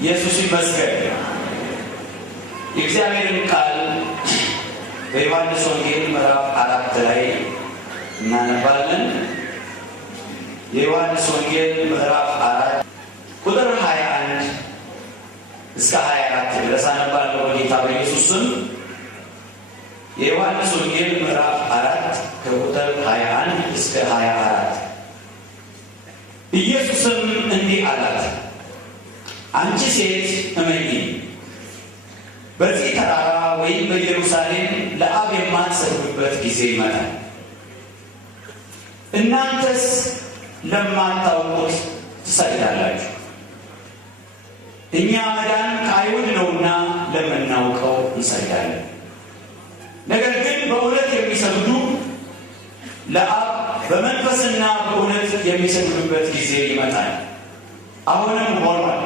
ኢየሱስ ይመስገን። የእግዚአብሔርን ቃል በዮሐንስ ወንጌል ምዕራፍ 4 ላይ እናነባለን። የዮሐንስ ወንጌል ምዕራፍ 4 ቁጥር 21 እስከ 24 ድረስ አነባለሁ በጌታ በኢየሱስ ስም። የዮሐንስ ወንጌል ምዕራፍ 4 ከቁጥር 21 እስከ 24። ኢየሱስም እንዲህ አላት፣ አንቺ ሴት እመኚ፣ በዚህ ተራራ ወይም በኢየሩሳሌም ለአብ የማትሰግዱበት ጊዜ ይመጣል። እናንተስ ለማታውቁት ትሰግዳላችሁ። እኛ መዳን ከአይሁድ ነውና ለምናውቀው እንሰግዳለን። ነገር ግን በእውነት የሚሰግዱ ለአብ በመንፈስና በእውነት የሚሰግዱበት ጊዜ ይመጣል፣ አሁንም ሆኗል።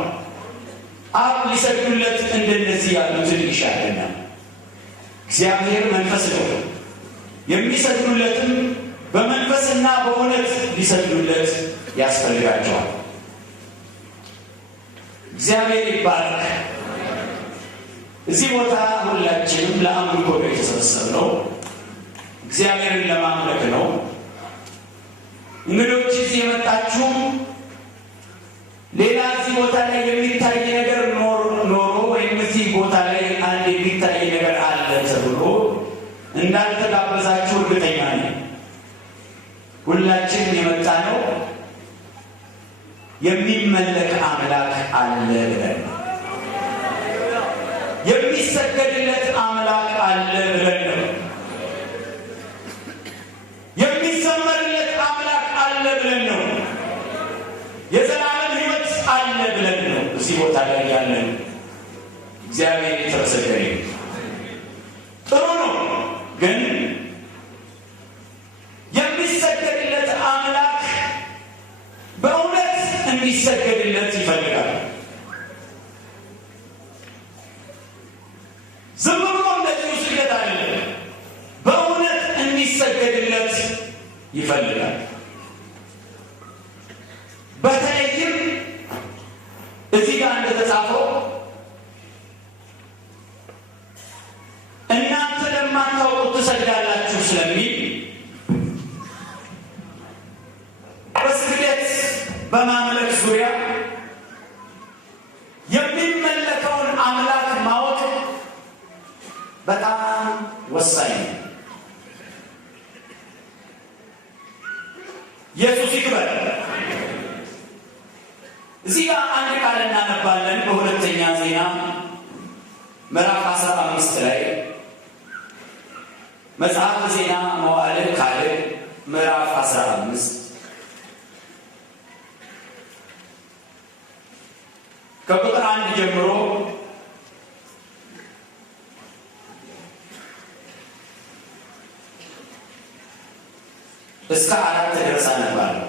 አብ ሊሰግዱለት እንደነዚህ ያሉትን ይሻልና። እግዚአብሔር መንፈስ ነው፣ የሚሰግዱለትም በመንፈስና በእውነት ሊሰግዱለት ያስፈልጋቸዋል። እግዚአብሔር ይባረክ። እዚህ ቦታ ሁላችንም ለአምልኮ ነው የተሰበሰብነው፣ እግዚአብሔርን ለማምለክ ነው። እንግዶች እዚህ የመጣችሁ ሌላ እዚህ ቦታ ላይ የሚታይ ነገር ኖሮ ወይም እዚህ ቦታ ላይ አንድ የሚታይ ነገር አለ ተብሎ እንዳልተጋበዛችሁ እርግጠኛ ነኝ። ሁላችንም የመጣ ነው የሚመለክ አምላክ አለ ብለን፣ የሚሰገድለት አምላክ አለ ብለን ነው፣ የሚዘመርለት አምላክ አለ ብለን ነው፣ የዘላለም ሕይወት አለ ብለን ነው እዚህ ቦታ ላይ ያለን። እግዚአብሔር የተመሰገነ ይሁን። ጥሩ ነው፣ ግን የሚሰገድለት አምላክ በእውነት እንዲሰገድለት ይፈልጋል። ዝም ብሎ እንደዚሁ ስግደት አይደለም፣ በእውነት እንዲሰገድለት ይፈልጋል። በተለይም እዚህ ጋር እንደተጻፈው እናንተ ለማታውቁት ትሰግዳላችሁ ስለሚል በስግደት በማምለክ ዙሪያ የሚመለከውን አምላክ ማወቅ በጣም ወሳኝ ነው። ኢየሱስ ይክበር። እዚህ ጋር አንድ ቃል እናነባለን በሁለተኛ ዜና ምዕራፍ 15 ላይ። መጽሐፍ ዜና መዋዕል ካልዕ ምዕራፍ 15 ከቁጥር 1 ጀምሮ እስከ 4 ድረስ አነባለሁ።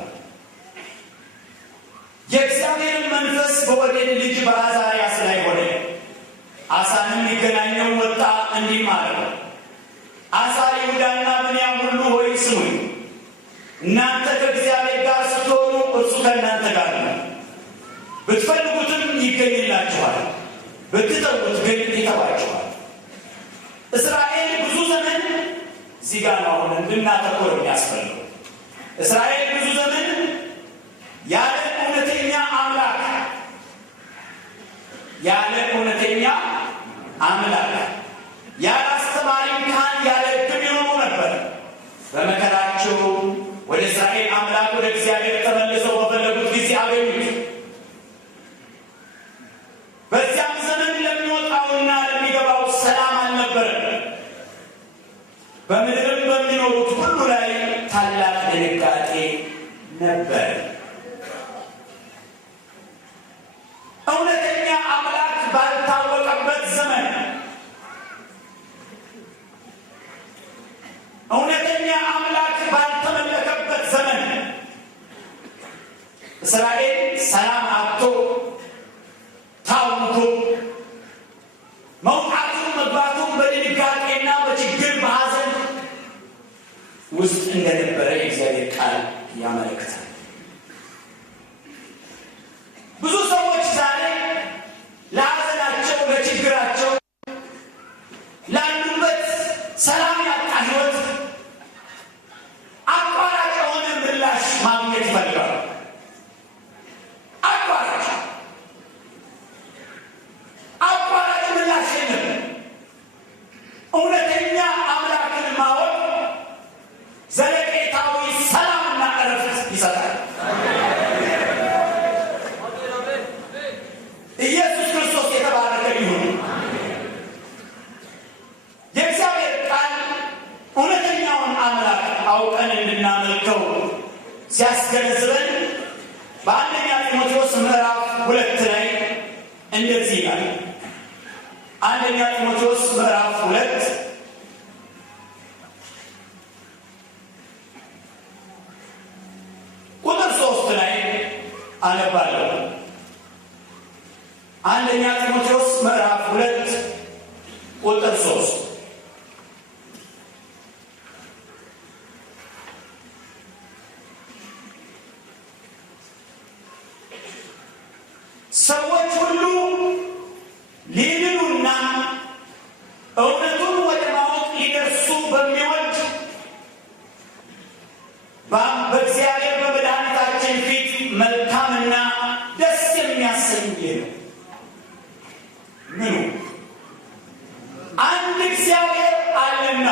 የእግዚአብሔር መንፈስ በዖዴድ ልጅ በአዛርያስ ላይ ሆነ። አሳንም ሊገናኘው ወጣ፣ እንዲህም አለው፣ አሳ ይሁዳና ብንያም ሁሉ ሆይ ስሙኝ። እናንተ ከእግዚአብሔር ጋር ስትሆኑ እርሱ ከእናንተ ጋር ነው። ብትፈልጉትም ይገኝላችኋል፣ ብትተዉት ግን ይተዋችኋል። እስራኤል ብዙ ዘመን እዚህ ጋር ነው አሁን እንድናተኮር የሚያስፈልገው። እስራኤል ብዙ ዘመን ያለ እውነተኛ አምላክ ያለ አስተማሪም ካህን ያለ ሕግም ይኖሩ ነበር። በመከራቸው ወደ እስራኤል አምላክ ወደ እግዚአብሔር ተመልሰው በፈለጉት ጊዜ አገኙት። በዚያም ዘመን ለሚወጣውና ለሚገባው ሰላም አልነበረም። በምድርም በሚኖሩት ሁሉ ላይ ታላቅ ድንጋጤ ነበር። እውነተኛ አምላክ ባልታወቀበት ዘመን፣ እውነተኛ አምላክ ባልተመለከበት ዘመን እስራኤል ሰላም አጥቶ ታውቆ መውጣቱን መግባቱን በድንጋጤና በችግር በሐዘን ውስጥ እንደነበረ የእግዚአብሔር ቃል ያመለክታል። ብዙ ሰዎች ዛሬ ኢየሱስ ክርስቶስ የተባረከ ይሁን። የእግዚአብሔር ቃል እውነተኛውን አምላክ አውቀን እንድናመልከው ሲያስገነዝበን በአንደኛ ጢሞቴዎስ ምዕራፍ 2 ላይ እንደዚህ ይላል። አንደኛ ጢሞቴዎስ ምዕራፍ 2 ቁጥር 3 ላይ አነባለሁ። አንደኛ ጢሞቴዎስ ምዕራፍ 2 ቁጥር 3 ሰዎች ሁሉ ሊድኑና እውነቱን ወደ ማወቅ ሊደርሱ በሚወድ በእግዚአብሔር በመድኃኒታችን ፊት መልካምና ደስ የሚያሰኝ ነው። ምኑ? አንድ እግዚአብሔር አለና።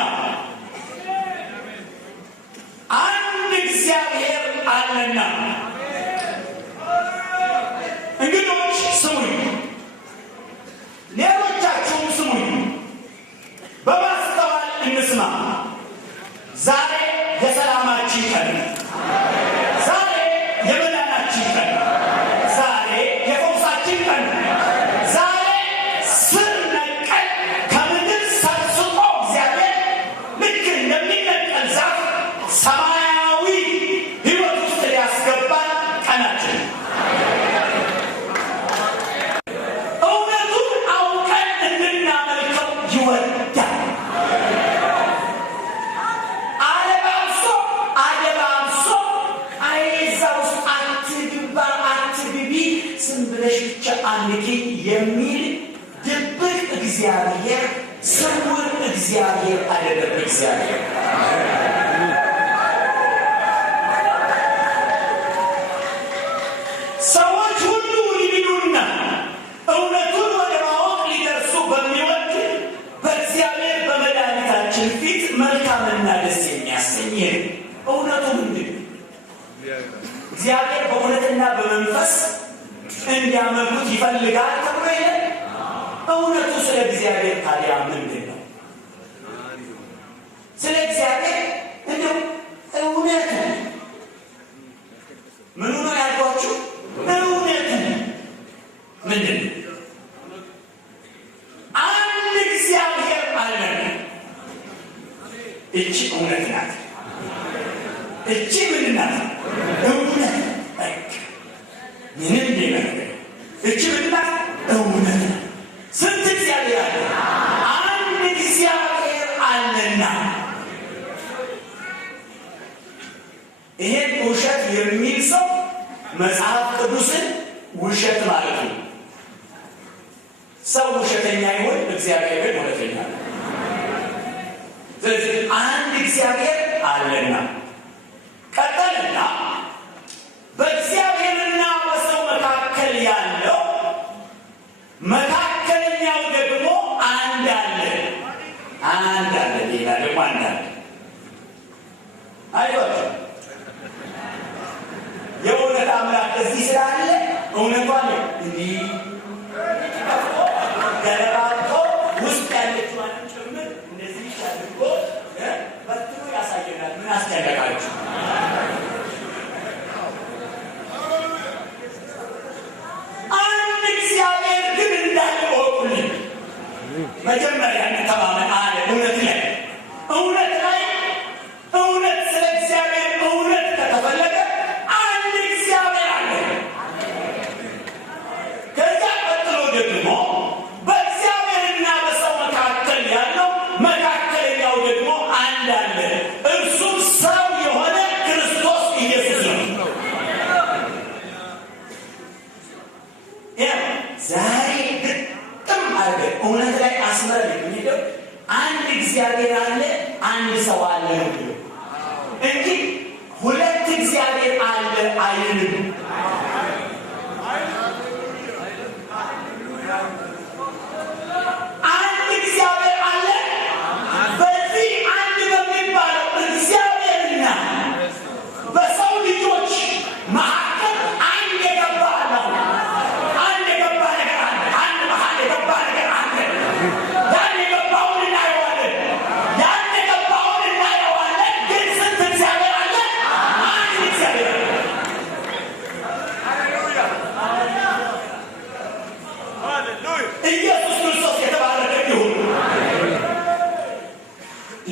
አንድ እግዚአብሔር አለና። እንግዶች ስሙኝ፣ ሌሎቻችሁም ስሙኝ፣ በማስተዋል እንስማ። ዛሬ የሰላማችን ቀን፣ ዛሬ የመዳናችን ቀን፣ ዛሬ የፈውሳችን ቀን፣ ዛሬ ስር ነቀል ከምድር ሰብስቦ እግዚአብሔር ልክ እንደሚነቀል ዛፍ ሰማያዊ ሕይወት ውስጥ ሊያስገባን ቀናችን። እውነቱን አውቀን እንድናመልከው ይወዳል። አለባብሶ አይዛ ውስጥ አትግባ አትግቢ ዝም ብለሽ ብቻ አንቂ የሚል ድብቅ እግዚአብሔር፣ ስውር እግዚአብሔር አይደለም። እግዚአብሔር ሰዎች ሁሉ ሊድኑና እውነቱን ወደ ማወቅ ሊደርሱ በሚወድ በእግዚአብሔር በመድኃኒታችን ፊት መልካምና ደስ የሚያሰኝ ነው። እውነቱ ምንድን ነው? እግዚአብሔር በእውነትና በመንፈስ እንዲያመልኩት ይፈልጋል ተብሎ የለ? እውነቱ ስለ እግዚአብሔር ታዲያ ምንድን ነው? ስለ እግዚአብሔር እንደው እውነት ምኑ ነው ያልኳችሁ? እውነት ምንድን ነው? አንድ እግዚአብሔር አለን። እቺ እውነት ናት። እቺ ምንድን ናት? እውነት። ምንም ሊመረግ እቺ ምንድን ናት? እውነት። ስንት እግዚአብሔር አለ? አንድ እግዚአብሔር አለና። ይሄን ውሸት የሚል ሰው መጽሐፍ ቅዱስን ውሸት ማለት ነው። ሰው ውሸተኛ ይሁን፣ እግዚአብሔር ግን እውነተኛ ነው። ስለዚህ አንድ እግዚአብሔር አለና ቀጠልና በእግዚአብሔርና በሰው መካከል ያለው መካከለኛው ደግሞ አንድ አለ። አንድ አለ፣ ሌላ ደግሞ አንድ አለ። አይወጣም። የእውነት አምላክ እዚህ ስላለ እውነቷን እንዲህ ገለባቶ ውስጥ ያለችዋን ጭምር እንደዚህ አድርጎ በትኖ ያሳየናል። ምን አስጨነቃችሁ? አንድ እግዚአብሔር ግን እንዳለ ወቁልኝ። መጀመሪያ እንተማመን አለ። እውነት ላይ እውነት ስለ እግዚአብሔር እውነት ከተፈለገ አንድ እግዚአብሔር አለ። ከዛ ቀጥሎ ደግሞ በእግዚአብሔርና በሰው መካከል ያለው መካከለኛው ደግሞ አንድ አለ። እርሱም ሰው የሆነ ክርስቶስ ኢየሱስ ነው። ዛሬ ግጥም አድርገን እውነት ላይ አስመረን የሚሄደው አንድ እግዚአብሔር አለ፣ አንድ ሰው አለ ነው እንጂ ሁለት እግዚአብሔር አለ አይልም። አንድ እግዚአብሔር አለ። በዚህ አንድ በሚባለው እግዚአብሔርና በሰው ልጆች መካከል አንድ የገባ ነው። አንድ የገባ ነገር ኢየሱስ ክርስቶስ የተባረከ ይሁን።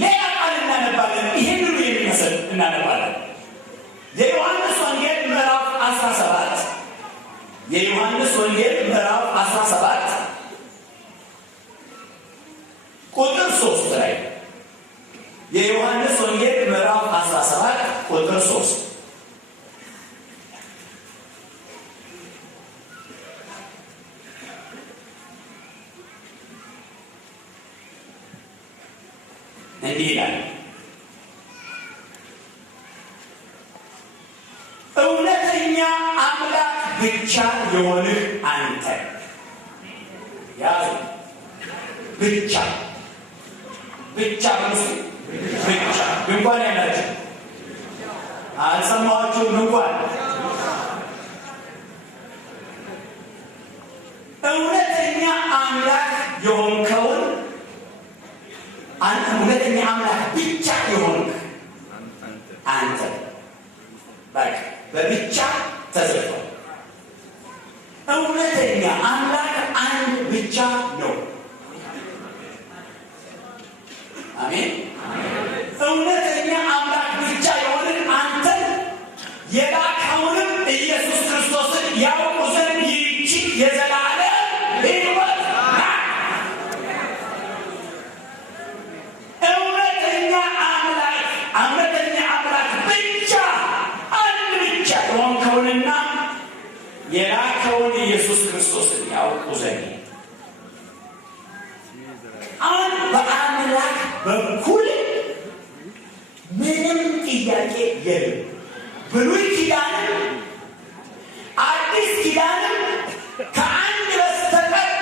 ሌላ ቃል እናነባለን። ይህንኑ የሚመስል እናነባለን። የዮሐንስ ወንጌል ምዕራፍ 17 የዮሐንስ ወንጌል ምዕራፍ 17 ቁጥር 3 ላይ የዮሐንስ ወንጌል ምዕራፍ 17 ቁጥር 3 እንዲህ ይላል፣ እውነተኛ አምላክ ብቻ የሆንህ አንተ ያው ብቻ ብቻ ብቻ እንኳን ያላችሁ አልሰማችሁም? እንኳን እውነተኛ አምላክ የሆንከውን አንተ እውነተኛ አምላክ ብቻ የሆንክ አንተ በቃ በብቻ ተዘርቷል። እውነተኛ አምላክ አንድ ብቻ ነው። አሜን። እውነተኛ አምላክ ብቻ የሆንን አንተን የላከውንም ኢየሱስ ክርስቶስን ያውቁ ዘንድ ይህች የዘላለም ሕይወት ናት። እውነተኛ አምላክ ብቻ አንድ ብቻ የሆንከውንና የላከውን ኢየሱስ ክርስቶስን ያውቁ ዘንድ አሁን በአምላክ በኩል ምንም ጥያቄ የለም። ብሉይ ኪዳንም አዲስ ኪዳንም ከአንድ በስተቀር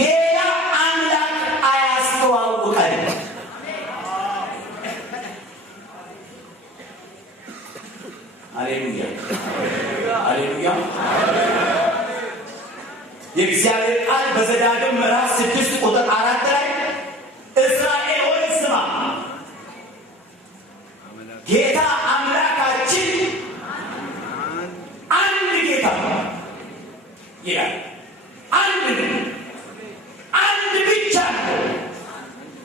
ሌላ አምላክ አያስተዋውቀንም። ሃሌሉያ ሃሌሉያ። የእግዚአብሔር ቃል በዘዳግም ምዕራፍ 6 ቁጥር 4 ላይ እስራኤል ሆይ ስማ፣ ጌታ አምላካችን አንድ ጌታ ይላል። አንድ ብቻ ነው።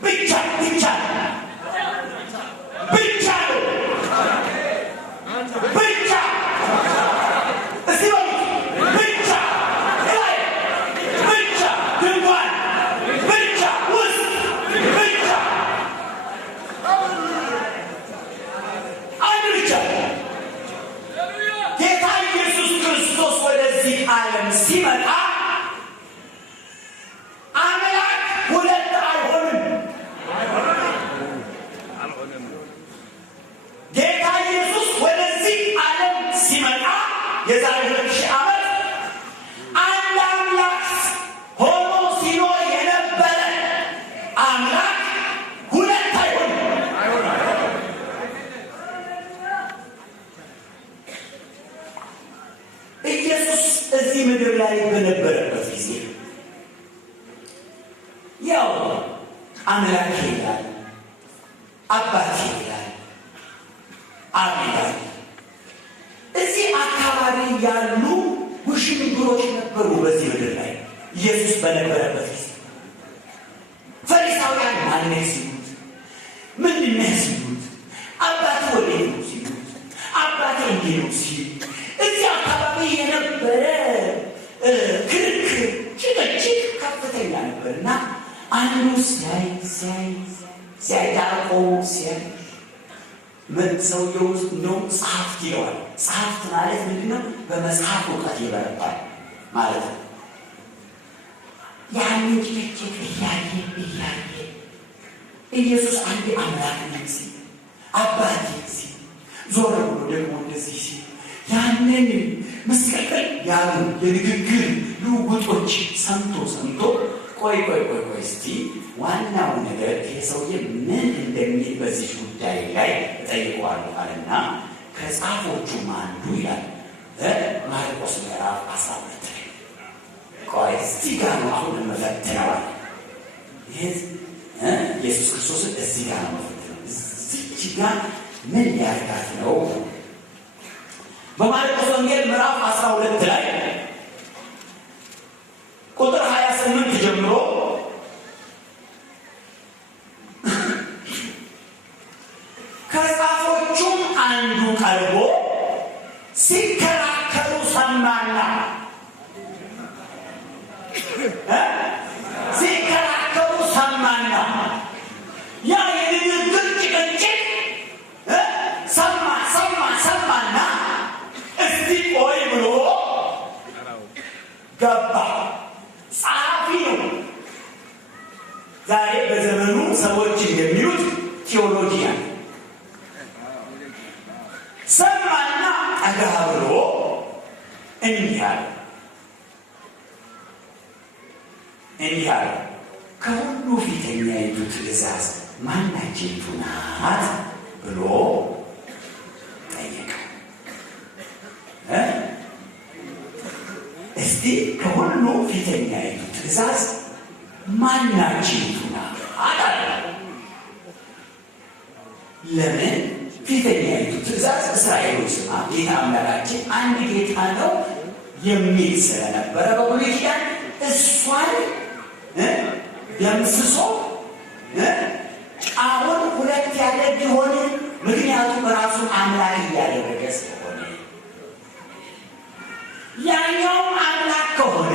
ብቻ ብቻ ብቻ ነው። ብቻ እስቲ ብቻ ላይ ብቻ ድንኳን ብቻ ውስጥ ብቻ አንድ ብቻ። ጌታ ኢየሱስ ክርስቶስ ወደዚህ ዓለም ሲመጣ አምላክ ሁለት አይሆንም። ጌታ ኢየሱስ ወደዚህ ዓለም ሲመጣ የዛሬ 2000 ዓመት አንድ አምላክ ሆኖ ሲኖር የነበረ አምላክ ሁለት አይሆንም። ኢየሱስ እዚህ ምድር ላይ በነበረበት ጊዜ ያው አምላክ ይላል፣ አባት ይላል፣ አብ ይላል። እዚህ አካባቢ ያሉ ውሽንብሮች ነበሩ በዚህ ምድር ላይ ኢየሱስ በነበረበት ጊዜ። ፈሪሳውያን ማነው ሲሉት፣ ምንድን ነህ ሲሉት፣ አባት ወዴት ነው ሲሉት፣ አባቴ እንዲህ ነው ሲሉ እዚህ አካባቢ የነበረ ክርክር፣ ጭቅጭቅ ከፍተኛ ነበርና አንዱ ሲያይ ዳቆ ሲያይ ሰውየው ውስጥ እንደውም ጸሐፍት ይለዋል። ጸሐፍት ማለት ምንድን ነው? በመጽሐፍ እውቀት ይበረባል ማለት ነው። ያንን ጭቅጭቅ እያየ ኢየሱስ አንድ አምላክ ነው ሲል፣ አባቴ ሲል፣ ዞር ብሎ ደግሞ እንደዚህ ሲል ያንን ምስቅልቅል ያሉ የንግግር ልውውጦች ሰምቶ ቆይ እስቲ ዋናው ነገር ይሄ ሰውዬ ምን እንደሚል በዚህ ጉዳይ ላይ እጠይቀዋለሁ አለና ከጻፎቹም አንዱ ይላል ማርቆስ ምዕራፍ 12 ላይ ቆይ እስቲ ጋር ነው አሁን መፈተነዋል። ኢየሱስ ክርስቶስን እዚህ ጋር ነው መፈተነው። እዚህ ጋር ምን ያርጋት ነው? በማርቆስ ወንጌል ምዕራፍ 12 ላይ ቁጥር 28 ጀምሮ ከጻፎቹም አንዱ ቀርቦ ሲከራከሩ ሰማና ያ የንግግር ጭቅጭቅ ሰማና እስቲ ቆይ ብሎ ገባ። ጸሐፊ ነው። ዛሬ በዘመኑ ሰዎች እንደሚሉት ቴዎሎጂያን ሰማና ጠጋ ብሎ እንዲህ አለ፣ ከሁሉ ፊተኛይቱ ትእዛዝ ማናቸይቱ ናት ብሎ ጠየቀ። እስቲ ከሁሉ ፊተኛይቱ ትእዛዝ ማናቸይቱ ናት አለ። ለምን? ፊተኛይቱ ትእዛዝ እስራኤሎች ስማ ጌታ አምላካችን አንድ ጌታ ነው የሚል ስለነበረ በብሉይ ኪዳን እሷን ደምስሶ አሁን ሁለት ያደርግ ሆነ። ምክንያቱም ራሱን አምላክ እያደረገ ስለሆነ ያኛው አምላክ ከሆነ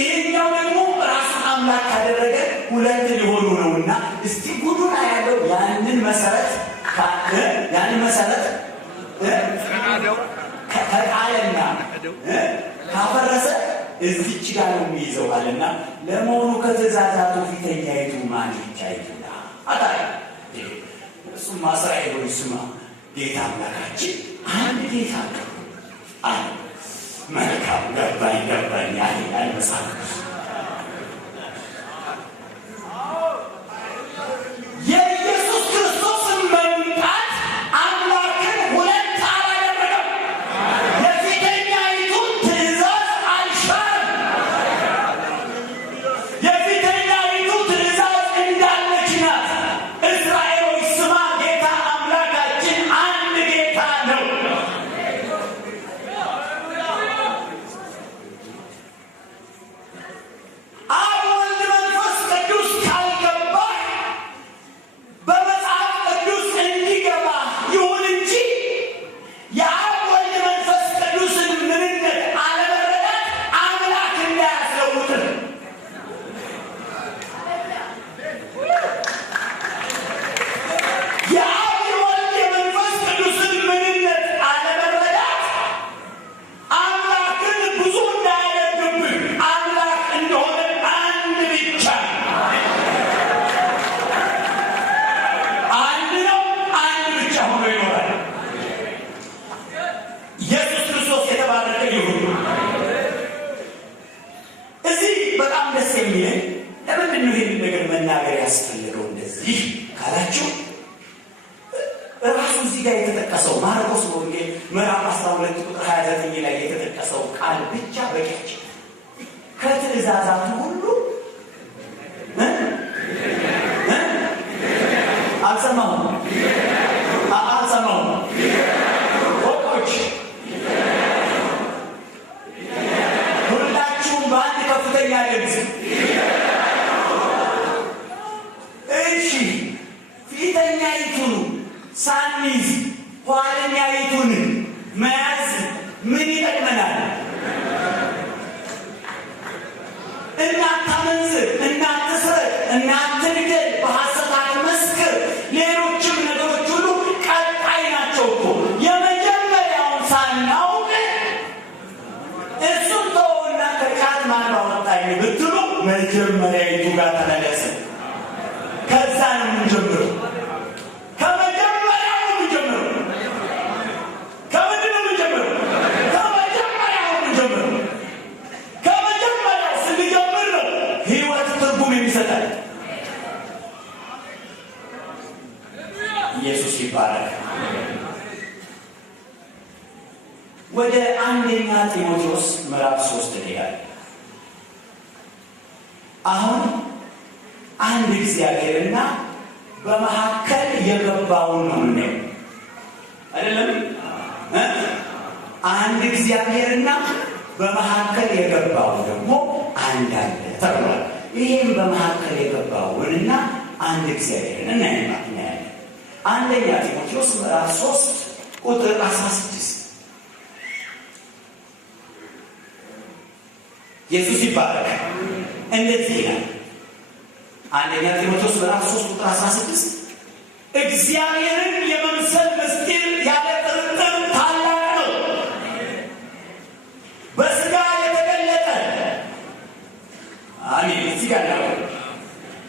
ይሄኛው ደግሞ ራሱን አምላክ ካደረገ ሁለት ሊሆኑ ነውና እስቲ ጉዱን ያለው ያንን መሰረት ከቃልና ካፈረሰ እዚች ጋር ነው የሚይዘው አለና ለመሆኑ ከትእዛዛቱ ፊተኛይቱ ማንኛይቱ ናት አታለ። እሱማ እስራኤሎች ስማ ጌታ አምላካችን አንድ ጌታ ነው አለ። መልካም ገባኝ ያለ መጽሐፍ የኢየሱስ ክርስቶስን መምጣት አምላክን ሁለት አላደረገም። የፊተኛይቱን ትእዛዝ አልሻረም። የፊተኛይቱ ትእዛዝ እንዳለች ናት። እስራኤሎች ስማ ጌታ አምላካችን አንድ ጌታ ነው። አብ ወልድ መንፈስ ቅዱስ ካልገባ በመጽሐፍ ቅዱስ እንዲገባ ይሁን እንጂ የአብ ወልድ መንፈስ ቅዱስን ምንነት አለመረዳት አምላክ እንዳያስለውጥን። የአብ የወልድ የመንፈስ ቅዱስን ምንነት አለመረዳት አምላክን ብዙ እንዳያደርግብን አምላክ እንደሆነ አንድ ብቻ አንድ ነው፣ አንድ ብቻ ሆኖ ይኖራል። ኢየሱስ ክርስቶስ የተባረከ ይሁን። እዚህ በጣም ደስ የሚለኝ ለምንድን ነው ይህን ነገር መናገር ያስፈልገው እንደዚህ ካላችሁ ራሱ እዚህ ጋር የተጠቀሰው ማርቆስ ወንጌል ምዕራፍ 12 ቁጥር 29 ላይ የተጠቀሰው ቃል ብቻ በቂያቸው ከትእዛዛቱ ሁሉ አልሰማሁም ወቆች ሁላችሁም በአንድ ከፍተኛ ድምፅ እሺ ፊተኛይቱን ሳንይዝ ኋለኛይቱን መያዝ ምን ይጠቅመናል? እናታመንዝር፣ እናትስረቅ፣ እናትግደል፣ በሐሰት አትመስክር፣ ሌሎችም ነገሮች ሁሉ ቀጣይ ናቸው እኮ። የመጀመሪያውን ሳናውቅ እሱን ተወውና ከጫት ማን ባወጣኝ ብትሉ መጀመሪያይቱ ጋር ተመለስ። ከዛ ነው የምንጀምረው። ከመጀመሪያው ነው የምንጀምረው። ከምንድን ነው የምንጀምረው? ከመጀመሪያው ነው የምንጀምረው። ከመጀመሪያው ስንጀምር ነው ሕይወት ትርጉም የሚሰጣል። ኢየሱስ ይባረክ። ወደ አንደኛ ጢሞቴዎስ ምዕራፍ 3 ይላል። አሁን አንድ እግዚአብሔርና በመካከል የገባውን ነው ነው አይደለም? አንድ እግዚአብሔርና በመካከል የገባው ደግሞ አንድ አለ ተብሏል። ይህም በመካከል የገባውንና አንድ እግዚአብሔርን እናያለን። አንደኛ ጢሞቴዎስ ምዕራፍ 3 ቁጥር 16 ኢየሱስ ይባረክ። እንደዚህ ይላል። አንደኛ ጢሞቴዎስ ምዕራፍ 3 ቁጥር 16 እግዚአብሔርን የመምሰል ምስጢር ያለ ጥርጥር ታላቅ ነው፣ በሥጋ የተገለጠ አሜን። እዚህ ጋር ነው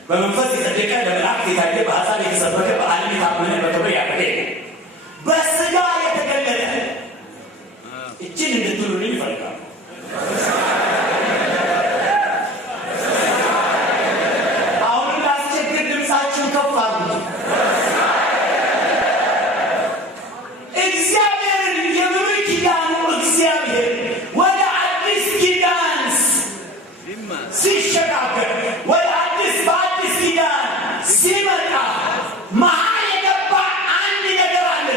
በመንፈስ የጸደቀ ለመላእክት የታየ በአሕዛብ የተሰበከ በዓለም የታመነ በክብር ያቀረበ በሥጋ የተገለጠ እጅን እንድትሉልኝ ይፈልጋል። አሁንም ላስቸግር፣ ድምፃችሁን ከፍ አድርጉ። እግዚአብሔርን የብሉይ ኪዳኑ እግዚአብሔር ወደ አዲስ ኪዳን ሲሸጋገር ወደ በአዲስ ኪዳን ሲመጣ መሀል የገባ አንድ ነገር አለ።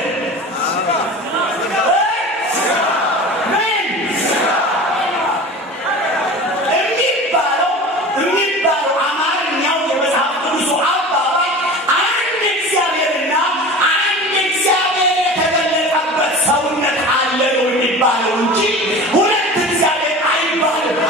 የሚባለው አማርኛው የመጽሐፍ ቅዱሱ አባባል አንድ እግዚአብሔርና አንድ እግዚአብሔር የተገለጠበት ሰውነት አለ ነው የሚባለው እንጂ ሁለት እግዚአብሔር አይባልም።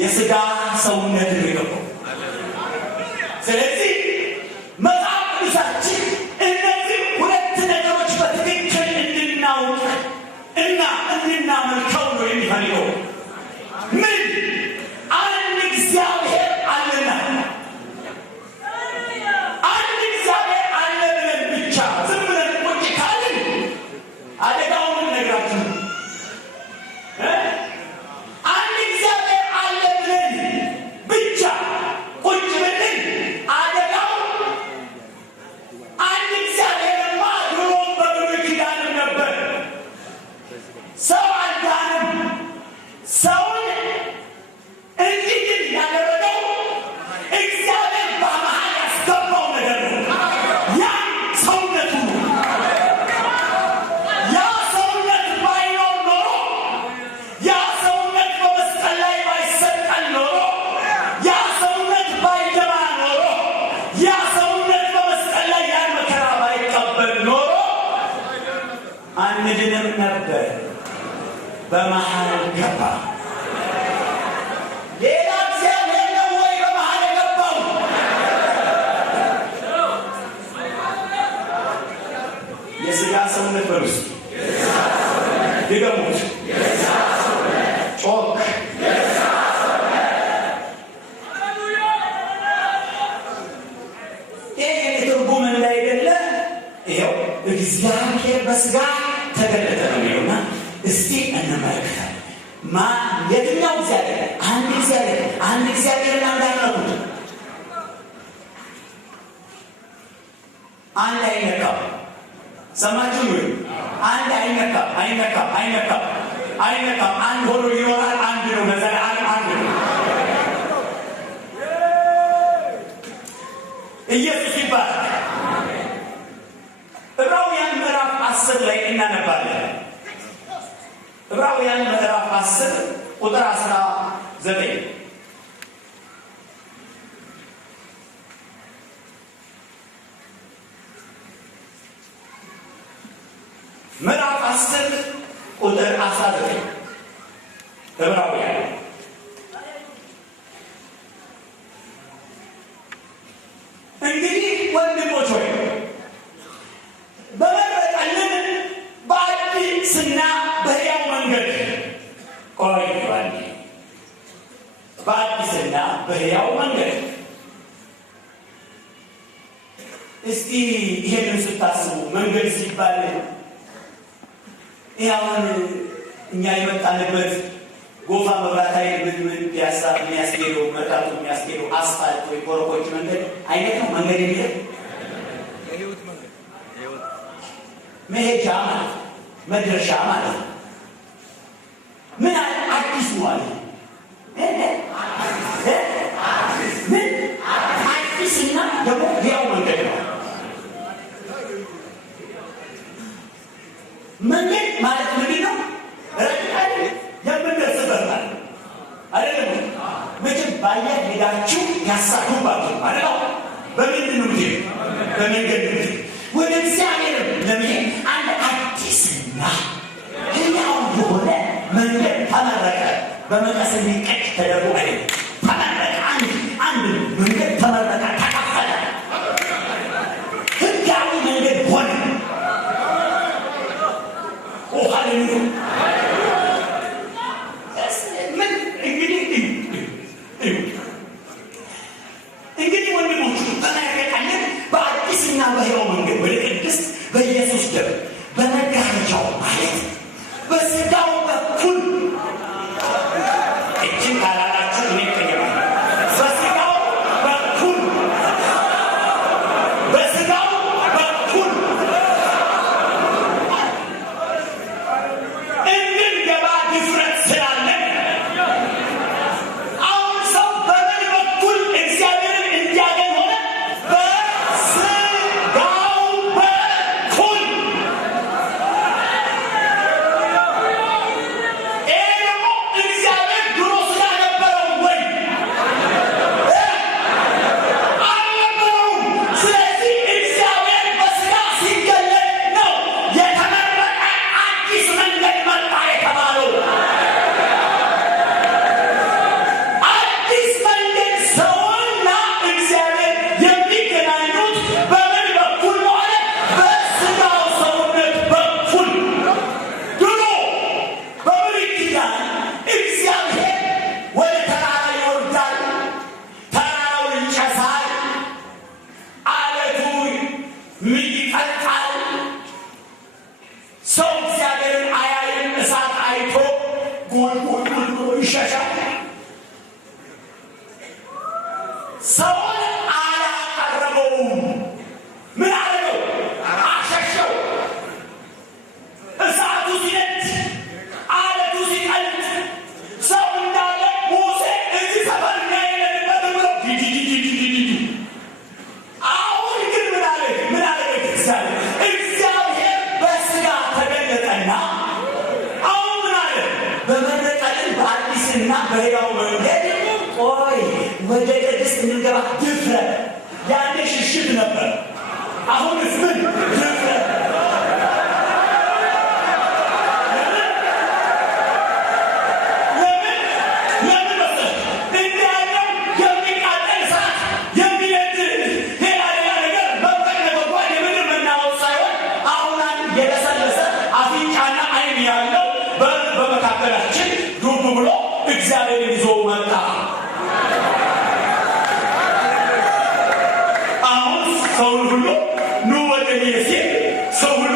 የሥጋ ሰውነት ነው። ስለዚህ መጽሐፍ ቅዱሳችን እነዚህ ሁለት ነገሮች በትክክል እንድናውቅ እና እንድናመልከው ነው የሚፈልገው። ምን አንድ እግዚአብሔር አለና አንድ እግዚአብሔር አለ ብለን ብቻ ዝም ብለን ቁጭ ካልን አደጋውን ነግራችሁ አንድንም ነበር፣ በመሃል ገባ። ሌላ እግዚአብሔር ነው ወይ በመሃል የገባው? የሥጋ ሰውነት በሉስ ድገሙት። ጮክ ይህ ትርጉም እንዳይደለ ይኸው እግዚአብሔር በሥጋ ተገለጠ ነው የሚለውና እስቲ እንመለከታለን። የትኛው እግዚአብሔር? አንድ እግዚአብሔርን እንዳልነኩት አንድ አይነካም። ሰማችሁ ነው? አንድ አይነካም። አንድ ሆኖ ይኖራል። አንድ ነው፣ ለዘላለም አንድ ነው። ኢየሱስ ይባላል። ዕብራውያን ምዕራፍ 10 ላይ እናነባለን። ዕብራውያን ምዕራፍ 10 ቁጥር 19 ምዕራፍ 10 ቁጥር 19 ዕብራውያን እንግዲህ ወንድሞች ሆይ በመረጠልን በአዲስና በሕያው መንገድ ቆይቷል። በአዲስና በሕያው መንገድ እስቲ ይሄንን ስታስቡ መንገድ ሲባል ይሄ አሁን እኛ የመጣንበት ጎፋ መብራት ኃይል ምን ፒያሳ ፒያሳ የሚያስኬደው መርካቶ የሚያስኬደው አስፋልት ወይ ኮረኮች መንገድ አይነት ነው። መንገድ የሚለው የህይወት መንገድ መሄጃ ማለት መድረሻ ማለት ነው። ምን አዲስ ነው አለ ምን አዲስና ደግሞ ያው መንገድ ነው። መንገድ ማለት ምንድን ነው? ረጅም የምንደርስበት ማለት አይደለም። መቼም ባየር ሄዳችሁ ያሳዱባችሁ ማለት ነው። በምንድን ነው ምትሄዱ? በመንገድ ነው ምትሄዱ። ወደ እግዚአብሔር ለመሄድ አንድ አዲስና ሕያው የሆነ መንገድ ተመረቀ። በመቀስ እንዲቀጭ ተደርጎ አይደለም። ተመረቀ። አንድ መንገድ ተመረቀ፣ ተከፈለ። ሕጋዊ መንገድ ሆነ። ሃሌሉያ። እንግዲህ ወንድሞቹ ተመረቀልን በአዲስና በሕያው መንገድ ወደ ቅድስት በኢየሱስ ደም በመጋረጃው ማለት በስጋው በኩል እጅን ካላላችሁ እኔ ከየማለ በስጋው በኩል እንድንገባ ድፍረት ስላለ አሁን ሰው በምን በኩል እግዚአብሔርን እንዲያገኝ ሆነ? በስጋው በኩል። ይሄ ደግሞ እግዚአብሔር ድሮ ስጋ ነበረው ወይ? አልነበረውም። ስለዚህ እግዚአብሔር በስጋ ሲገለጥ ነው የተመረቀ አዲስ መንገድ መጣ የተባለው። አዲስ መንገድ ሰውና እግዚአብሔር የሚገናኙት በምን በኩል ነው አለ? በስጋው ሰውነት በኩል። ድሮ በብሉይ ኪዳን እግዚአብሔር ወደ ተራራ ይወርዳል፣ ተራራው ይጨሳል፣ አለቱ ይቀልጣል። ሰው እግዚአብሔርን አያይም። እሳት አይቶ ጉል ይሸሻል። ሰውን አላቀረበውም። ምን አደረገው? አሸሸው። እሳቱ ሲነድ፣ አለቱ ሲቀልጥ ሰው እንዳለ ሙሴ እዚህ ሰፈር እንዳይለንበት ብሎ አሁን ግን ምን አደረገ? እግዚአብሔር በስጋ ተገለጠና አሁን ምን አለ? በመረቀልን በአዲስና በሕያው መንገድ ቆይ ወደ ቅድስት እንድንገባ ድፍረት። ያኔ ሽሽት ነበር። አሁንስ ምን ድፍረት? ለምን መሰለህ? እንዲህ ያለው የሚቃጠል እሳት የሚነድ ሌላ ነገር መብቀል መጓጓል የምድር መናወጥ ሳይሆን አሁን አንድ የለሰለሰ አፍንጫና ዓይን ያለው በመካከላችን ዱብ ብሎ እግዚአብሔርን ይዞ መጣ። አሁን ሰውን ሁሉ ኑ ወደ እኔ ሲል ሰው ሁሉ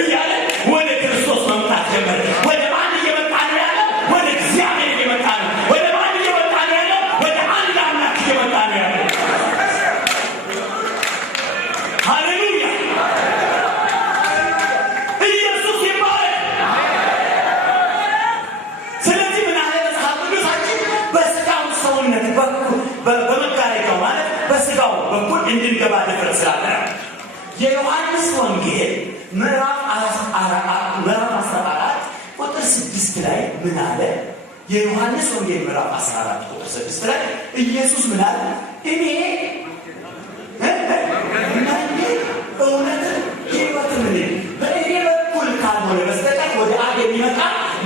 እያለ ወደ ክርስቶስ መምጣት ጀመረ። ወደ ማን እየመጣ ነው ያለው? ወደ እግዚአብሔር እየመጣ ነው። ወደ ማን እየመጣ ነው ያለው? ወደ አንድ አምላክ እየመጣ ነው ያለው። ሃሌሉያ። ኢየሱስ ይባረክ። ስለዚህ ምን አለ መጽሐፍ ቅዱሳችን? በስጋው ሰውነት በኩል በመጋረጃው ማለት በስጋው በኩል እንድንገባ ድፍረት ስላለ የዮሐንስ ወንጌል ምዕራፍ 14 ቁጥር 6 ላይ ምን አለ? የዮሐንስ ወንጌል ምዕራፍ 14 ቁጥር 6 ላይ ኢየሱስ ምን አለ? እኔ መንገድ እውነትን ሕይወትን ነኝ፣ በእኔ በኩል ካልሆነ በስተቀር ወደ አብ የሚመጣ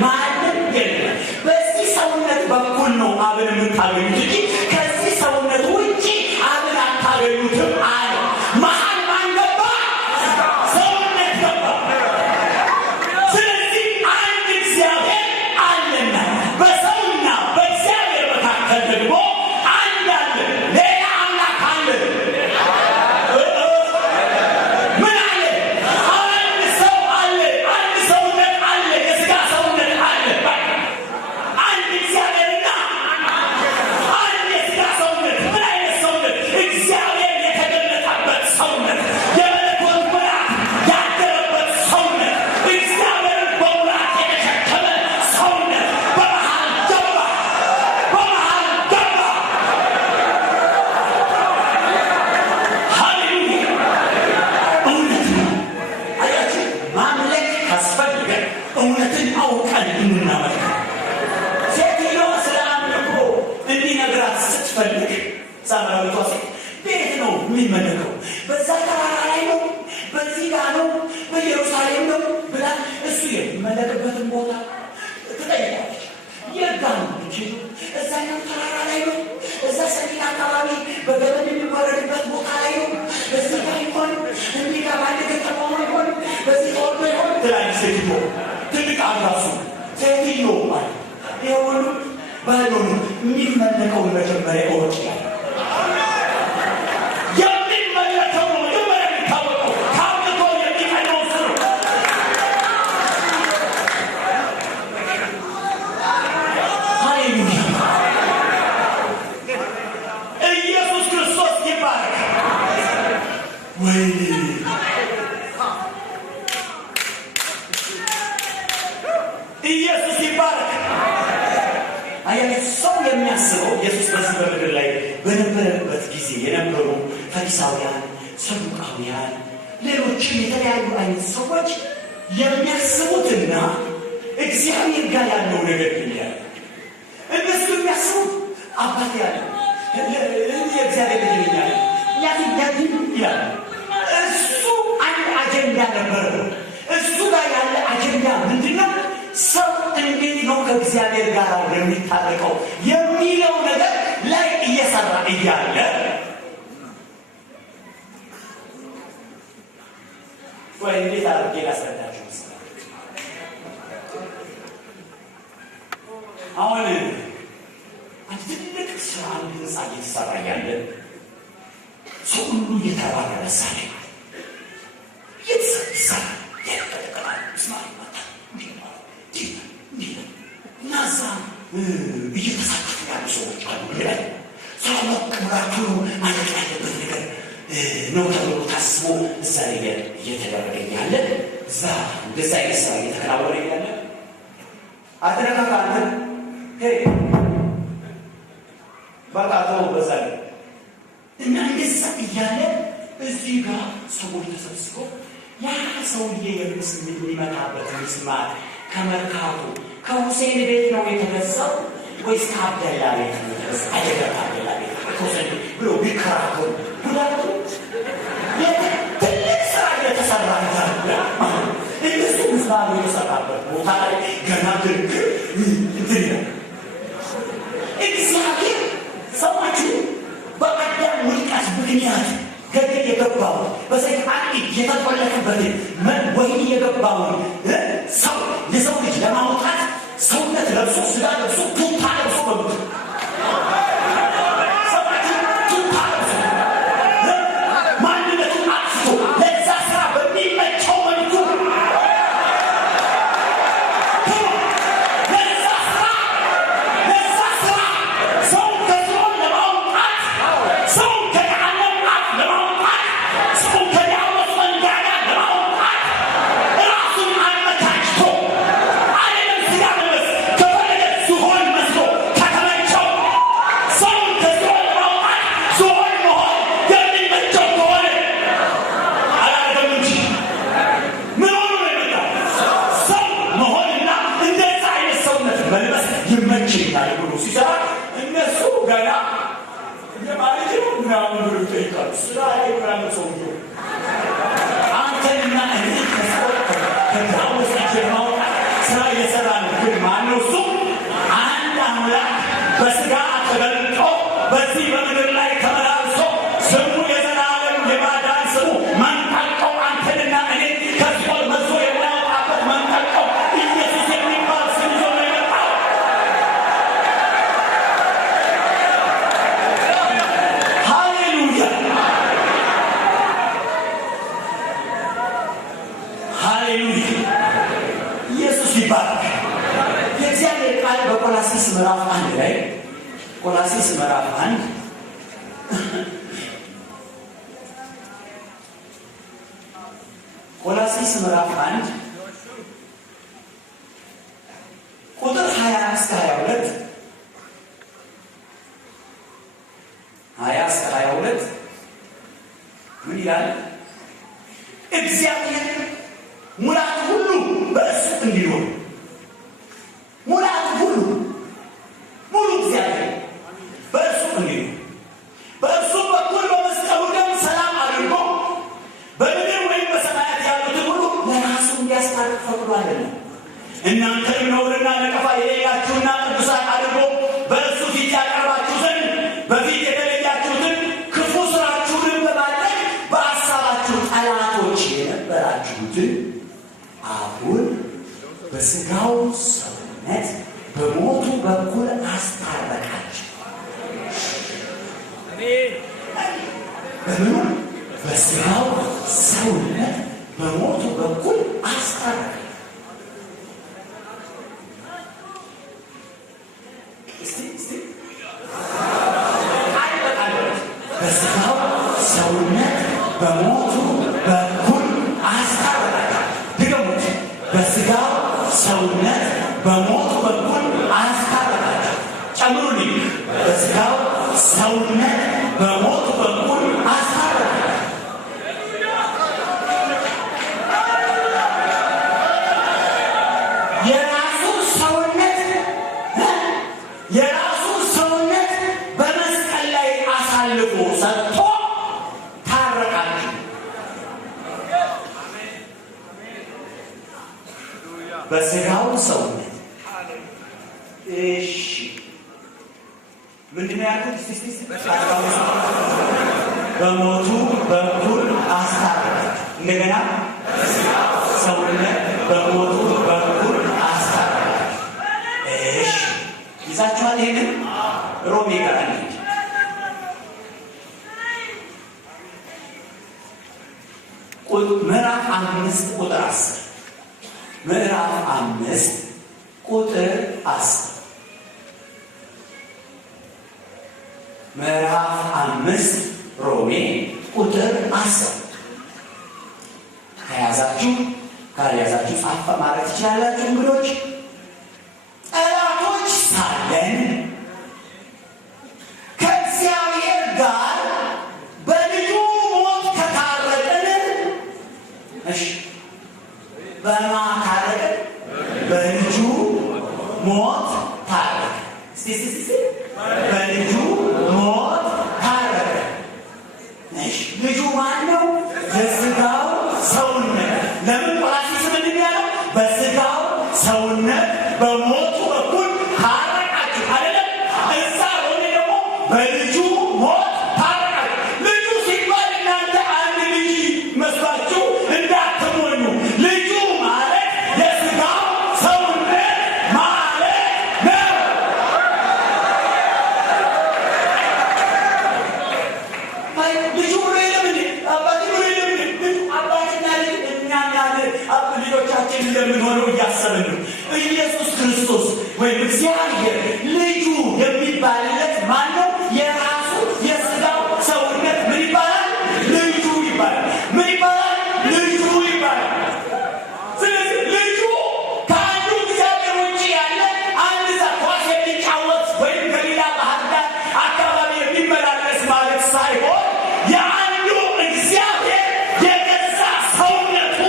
ማንም የለም። በዚህ ሰውነት በኩል ነው አብን የምታገኙት እንጂ ከዚህ ሰውነት ውጭ አብን አታገኙትም አለ። መሀል ማን ገባ? ሰውነት ገባ። ስለዚህ አንድ እግዚአብሔር አለና በሰውና በእግዚአብሔር መካከል ደግሞ አንድ አለ፣ ሌላ አምላክ አለ። ምን አለ? አንድ ሰው አለ፣ አንድ ሰውነት አለ፣ የስጋ ሰውነት አለ። አንድ እግዚአብሔርና ስትፈልግ ሳምራዊቷ ሴት ቤት ነው የሚመለከው። በዛ ተራራ ላይ ነው፣ በዚህ ጋር ነው፣ በኢየሩሳሌም ነው ብላ እሱ የሚመለክበትን ቦታ ትጠይቃለች። የጋ ነው እንጂ እዛኛው ተራራ ላይ ነው፣ እዛ ሰሜን አካባቢ በገበድ የሚወረድበት ቦታ ላይ ነው፣ በዚህ ጋር ይሆን እንዲህ ጋር ባለ ከተማው ይሆን በዚህ ተወርዶ ይሆን ትላለች ሴትዮ። ትልቅ አጋሱ ሴትዮ ማለት የሆኑ ባይሆኑ የሚመለከው መጀመሪያ እወቅ ያለ የሚመለከው ነው መጀመሪያ የሚታወቀው ታውቆ የሚቀነው እሱ ነው። ሃሌሉያ! ኢየሱስ ክርስቶስ ይባረክ። ወይኔ ኢየሱስ ይባረክ። ሰው የሚያስበው ኢየሱስ በዚህ በምድር ላይ በነበረበት ጊዜ የነበሩ ፈሪሳውያን፣ ሰዱቃውያን፣ ሌሎችም የተለያዩ አይነት ሰዎች የሚያስቡትና እግዚአብሔር ጋር ያለው ነገር ይለያል። እነሱ የሚያስቡት አባት ያለ የእግዚአብሔር ልጅ ይላል ይላል። እሱ አንድ አጀንዳ ነበረው። እሱ ጋር ያለ አጀንዳ ምንድን ነው? ሰው እንዴት ነው ከእግዚአብሔር ጋር የሚታረቀው የሚለው ነገር ላይ እየሰራ እያለ ወይ እንዴት አድርጌ ላስረዳችሁ መሰለኝ። አሁን አንድ ትልቅ ስራ አንድ ህንፃ እየተሰራ እያለ ሰው ሁሉ እየተባረረ ሳለ እየተሰራ ያቀጠቀማል ስማል ናዛ እየተሳተፉ ያሉ ሰዎች አሉ። ይላል ሰው መቅብራችሁ ማለት ያለበት ነገር ነው ተብሎ ታስቦ እዛ ነገር እየተደረገ ያለ እዛ እንደዛ አይነት ስራ እየተከናወነ ያለ አትነካካ አንተ በቃ ተው በዛ እና እንደዛ እያለ እዚህ ጋር ሰዎች ተሰብስበው ያ ሰውዬ የሚመጣበት ምስማር ከመርካቱ ከሁሴን ቤት ነው የተነሳው ወይስ ከአብደላ ቤት ነው የተነሳው? አይደለም ከአብደላ ቤት ከሁሴን ብሎ ቢከራከሩ ሁለቱ ትልቅ ስራ እየተሰራ ይዛል። እነሱ ምስማር የተሰራበት ቦታ ላይ ገና ድርግር እንትን ይላል። እግዚአብሔር ሰዎችን በአዳም ውድቀት ምክንያት ገደል የገባውን በሰይጣን እጅ የተቆለፈበትን ወህኒ የገባውን ሰው የሰው ልጅ ለማውጣት ሰውነት ለብሶ ስጋ ለብሶ ቱታ ለብሶ በምት ሰዎችን ቱታ ለብሶ ማንነቱን አጥፍቶ ለዛ ስራ በሚመቸው መልኩ ለዛ ስራ ሰው ከሲኦል ለማውጣት ሰው ከገሃነም አፍ ለማውጣት ሰው ከዲያብሎስ መንጋጋ ለማውጣት ራሱን አመቻችቶ ዓለምን ስጋ መልበስ ከፈለገ ዝሆን መስሎ ከተመቸው ሰውን ከሲኦል ለማውጣት ዝሆን መሆን የሚመቸው ከሆነ አላደረገም እንጂ ምን ሆኖ ነው የመጣው? ሰው መሆንና እንደዛ አይነት ሰውነት መልበስ ይመችኛል ብሎ ሲሰራ እነሱ ገና የማለት ነው ምናምን ብሎ ይጠይቃሉ። ስራ ላይ ምናምን ሰውዬው አንተንና እኔ ከዲያብሎስ እጅ ለማውጣት ስራ እየሰራ ነው። ግን ማነው እሱ? አንድ አምላክ በስጋ ተገልጦ በዚህ በምድር ላይ ተመላልሶ ስሙ የዘላለም የማዳን ስሙ መንጠልቀው አንተንና እኔ ከሲኦል መዞ የሚያወጣበት መንጠልቀው ኢየሱስ የሚባል ስም ይዞ ነው የመጣው። ሃሌሉያ ሃሌሉያ! ኢየሱስ ይባረክ። የእግዚአብሔር ቃል በቆላስይስ ምዕራፍ 1 ላይ ቆላስይስ ምዕራፍ 1 ቆላስይስ ምዕራፍ 1 ቁጥር 20 እስከ 22 20 እስከ 22 ምን ይላል? እግዚአብሔር ሙላት ሁሉ በእሱ እንዲኖር ሙላት ሁሉ ሙሉ እግዚአብሔር በእሱ እንዲኖር በምኑ በሥጋው ሰውነት በሞቱ በኩል አስታረቀ። በሥጋው ሰውነት በሞቱ በኩል አስታረቀ። ድገሙት። በሥጋው ሰውነት በሞቱ በኩል አስታረቀ። ጨምሩልኝ። በሥጋው ሰውነት በሞቱ በኩል አስታረቀ። የራሱ ሰውነት በመስቀል ላይ አሳልፎ ሰጥቶ ታረቃችሁ። በሥጋው ሰውነት እሺ፣ ምንድነው ያልኩት? በሞቱ በኩል አስታረቃችሁ። እንደገና ሰውነት በሞቱ በኩል አስታረቃችሁ። እሺ፣ ይዛችኋል? ይሄንን ሮሜ ጋር እንሂድ። ምዕራፍ 5 ቁጥር 10 ምዕራፍ 5 ቁጥር 10 ምዕራፍ 5 ሮሜ ቁጥር 10 ከያዛችሁ ካልያዛችሁ ጻፍ ማለት ትችላላችሁ። እንግዶች ጠላቶች ሳለን ከእግዚአብሔር ጋር በልጁ ሞት ከታረቅን፣ እሺ በማ ታረቅን? በልጁ ሞት ታረቅን። በልጁ ሞት ታረቅን። እሺ ልጁ ማን ነው? የሥጋው ሰውነት። ለምን ቆላስይስ ምንድን ያለው? በሥጋው ሰውነት በሞቱ በኩል ታረቃችሁ አይደለም? እዛ ሆነ ደግሞ በልጁ ሞት ታረቃችሁ። ልጁ ሲባል እናንተ አንድ ልጅ መስሏችሁ እንዳትሞኙ። ልጁ ማለት የሥጋው ሰውነት ማለት ነው። ልጁ ብሎ የለም እንዴ? አባቴ ብሎ የለም እንዴ? አባትና ልጅ እኛና ልጆቻችን እንደምንሆነው እያሰብን ነው። ኢየሱስ ክርስቶስ ወይም እግዚአብሔር ልጁ የሚባልለት ማን ነው? የራሱ የሥጋው ሰውነት ምን ይባላል? ልጁ ይባላል። ምን ይባላል? ልጁ ይባላል። ስለዚህ ልጁ ከአንዱ እግዚአብሔር ውጭ ያለ አንድ ኳስ የሚጫወት ወይም ከሌላ ባህር ዳር አካባቢ የሚመላለስ ማለት ሳይሆን የአንዱ እግዚአብሔር የገዛ ሰውነቱ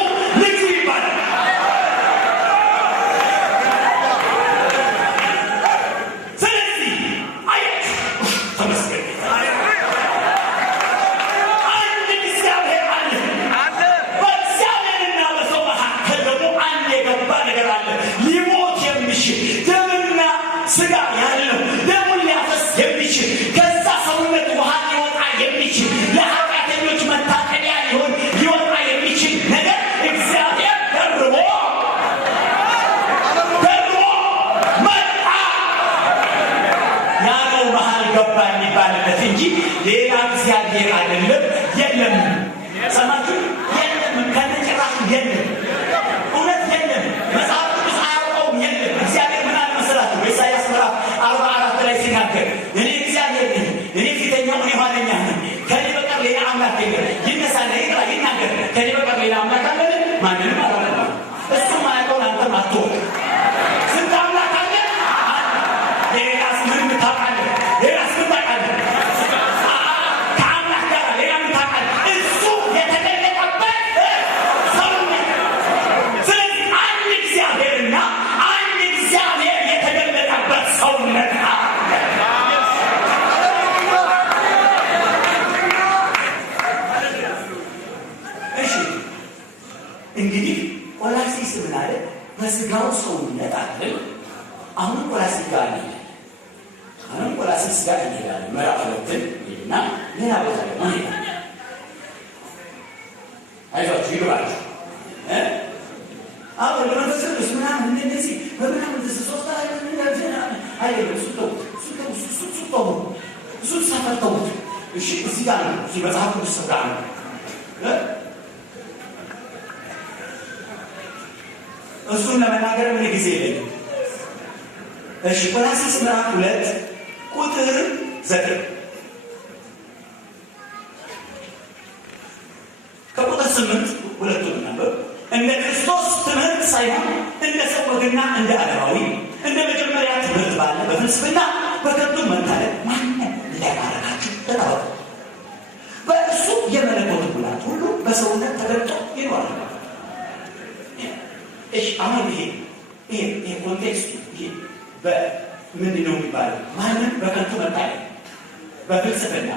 ልጁ ይባላል። ስለዚህ አያችሁ፣ ተመስገን አንድ እግዚአብሔር አለ። በእግዚአብሔርና በሰው መካከል ደግሞ አንድ የገባ ነገር አለ። ሊሞት የሚችል ደምና ሥጋ ያለው ደሙን ሊያፈስ የሚችል ከዛ ሰውነት ውሃ ሊወጣ የሚችል ለኃጢአተኞች መታጠቢያ ሊወጣ የሚችል ነገር እግዚአብሔር ደርቦ መጣ። ያ ነው መሀል ገባ የሚባልበት እንጂ ሌላ እግዚአብሔር አይደለም። የለም። ሰማችሁ? የለም። ከነጭራሹ የለም። እውነት የለም። መጽሐፍ ቅዱስ አያውቀውም። የለም። እግዚአብሔር ምን አለ መሰላችሁ? በኢሳይያስ ምዕራፍ 44 ላይ ሲናገር እኔ እግዚአብሔር ነኝ፣ እኔ ፊተኛው እኔ ኋለኛ ነኝ፣ ከእኔ በቀር ሌላ አምላክ የለም። ይነሳና ይጥራ ይናገር፣ ከእኔ በቀር ሌላ አምላክ አለ? ማንንም አላለም። እሱም አያውቀውን አንተም አትወቅ። ስንት አምላክ አለ? ሌላስ ምን ታውቃለህ? ሌላስ ምን ታውቃለህ? ከአምላክ ጋር ሌላ ምን ታውቃለህ? እሱ የተገለጠበት ሰውነት። ስለዚህ አንድ እግዚአብሔርና አንድ እግዚአብሔር የተገለጠበት ሰውነት አለ። እሺ እንግዲህ ቆላስይስ ምን አለ? በሥጋው ሰውነት አለ። አሁን ቆላስይስ ጋር እንሄዳለን። አሁን ቆላስይስ ጋር እንሄዳለን። ምዕራፍ 2 እና ሌላ ቦታ ደግሞ እንሄዳለን። አይዟችሁ ይግባችሁ። አሁን ለመንፈስ ቅዱስ ምናምን እንደዚህ በምናምን ሶስት አይደለም። እሱ ተውት፣ እሱ ተውት፣ እሱ ተውት፣ እሱ ተፈተውት። እሺ እዚህ ጋር ነው እዚህ መጽሐፍ ቅዱስ ጋር ነው እሱን ለመናገር ምን ጊዜ የለኝም። እሺ ቆላስይስ ምዕራፍ 2 ቁጥር 9 ከቁጥር 8 ሁለቱን ነበር እንደ ክርስቶስ ትምህርት ሳይሆን እንደ ሰው ወግና እንደ ዓለማዊ እንደ መጀመሪያ ትምህርት ባለ በፍልስፍና በከንቱ መታለል ማንም እንዳያማርካችሁ ተጠበቁ። በእርሱ የመለኮት ሙላት ሁሉ በሰውነት ተገልጦ ይኖራል። እሺ አሁን ይሄ ኮንቴክስቱ ይሄ በምንድን ነው የሚባለው? ማንም በከንቱ መታለል በፍልስፍና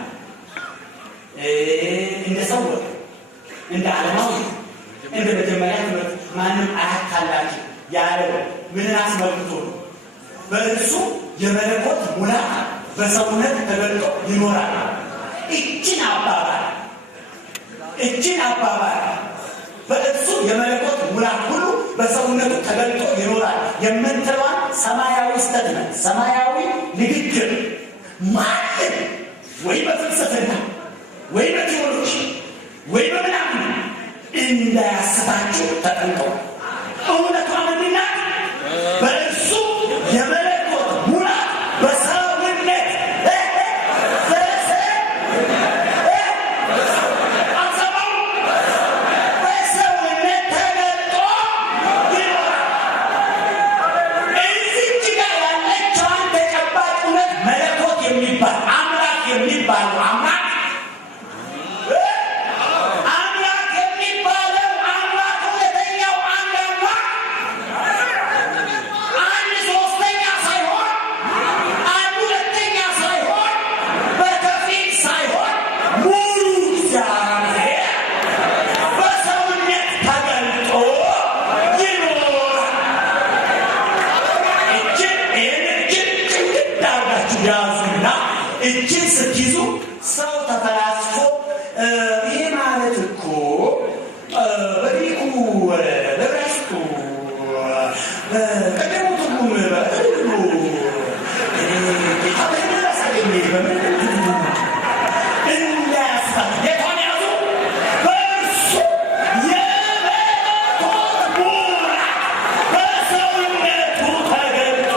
እንደ ሰው ወግ እንደ ዓለማዊ እንደ መጀመሪያ ትምህርት ማንም አያታላችሁ ያለው ምንን አስመልክቶ ነው? በእርሱ የመለኮት ሙላት በሰውነት ተገልጦ ይኖራል። እችን አባባል በእርሱ የመለኮት ሙላት ሁሉ በሰውነቱ ተገልጦ ይኖራል የምትለዋን ሰማያዊ ስተትነት ሰማያዊ ንግግር ማንም ወይ በፍልስፍና ወይ በቴዎሎጂ ወይ በምናምን እንዳያስታችሁ ተጠንቀቁ። እውነቷ ምንድን ናት? በእርሱ የመለኮት ሙላት በሰውነት ተገልጦ ይኖራል። እዚች ጋር ያለችዋን ተጨባጭ እውነት መለኮት የሚባል አምላክ የሚባለው አምላክ ያዙና እጅን ስትይዙ ሰው ተፈላስፎ ይሄ ማለት እኮ በግሪኩ በዕብራይስጡ ቀደሙ ትርጉም እንዳያስታት የቷን ያዙ? በእርሱ የመለኮት ሙላት በሰውነቱ ተገልጦ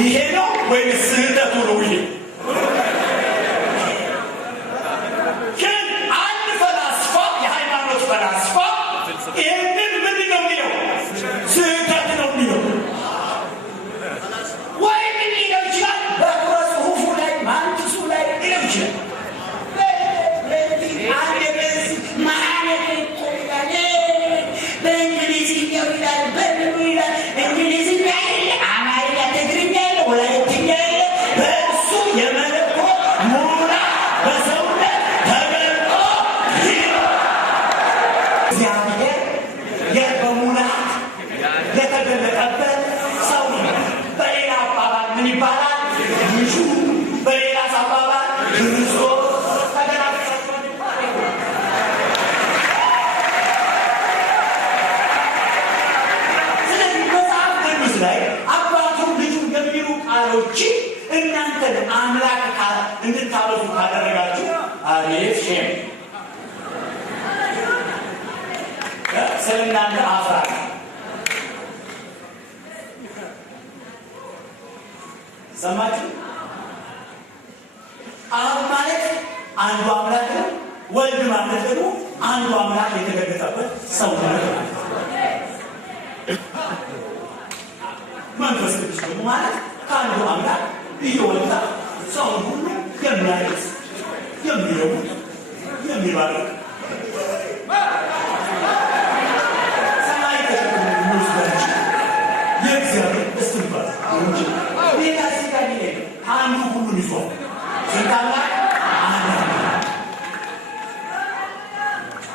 ይሄ ነው ወይ ስህተቱ ነው? ይሄ ግን አንድ ፈላስፋ የሃይማኖት ፈላስፋ ይህንን ምንድን ነው የሚለው? ስህተት ነው የሚለው ወይ ምን ሊለው ይችላል? በኩረ ጽሑፉ ላይ ማንትሱ ላይ ሊለው ይችላል። አንድ በዚህ ማለት እኮ ይላል በእንግሊዝኛው ይላል በምኑ ይላል እንግሊዝኛ የለ አማርኛ ትግርኛ ወላይትኛ የለ በእሱ የመለኮት ሙላት በሰውነት ተገልጦ እግዚአብሔር በሙላት የተገለጠበት ሰው ነው። በሌላ አባባል ምን ይባላል? ልጁ። በሌላ አባባል ክርስቶስ ተገናኝቷል። ስለዚህ መጽሐፍ ቅዱስ ላይ አባቱን ልጁ የሚሉ ቃሎች እናንተን አምላክ እንድታበዙ ካደረጋችሁ አቤት ሼም ስለ እናንተ አፍራት። ሰማችሁ? አብ ማለት አንዱ አምላክ ነው። ወልድ ማለት ደግሞ አንዱ አምላክ የተገለጠበት ሰው ነው። መንፈስ ቅዱስ ደግሞ ማለት ከአንዱ አምላክ እየወጣ ሰው ሁሉ የሚያደርስ የሚለውጥ የሚባለው ሰማይ ተሸክሞ የእግዚአብሔር እስትንፋስ እንጂ ሌላ ሴጋ አንዱ ሁሉን ይዟል። ስንት አምላክ? አንድ አምላክ።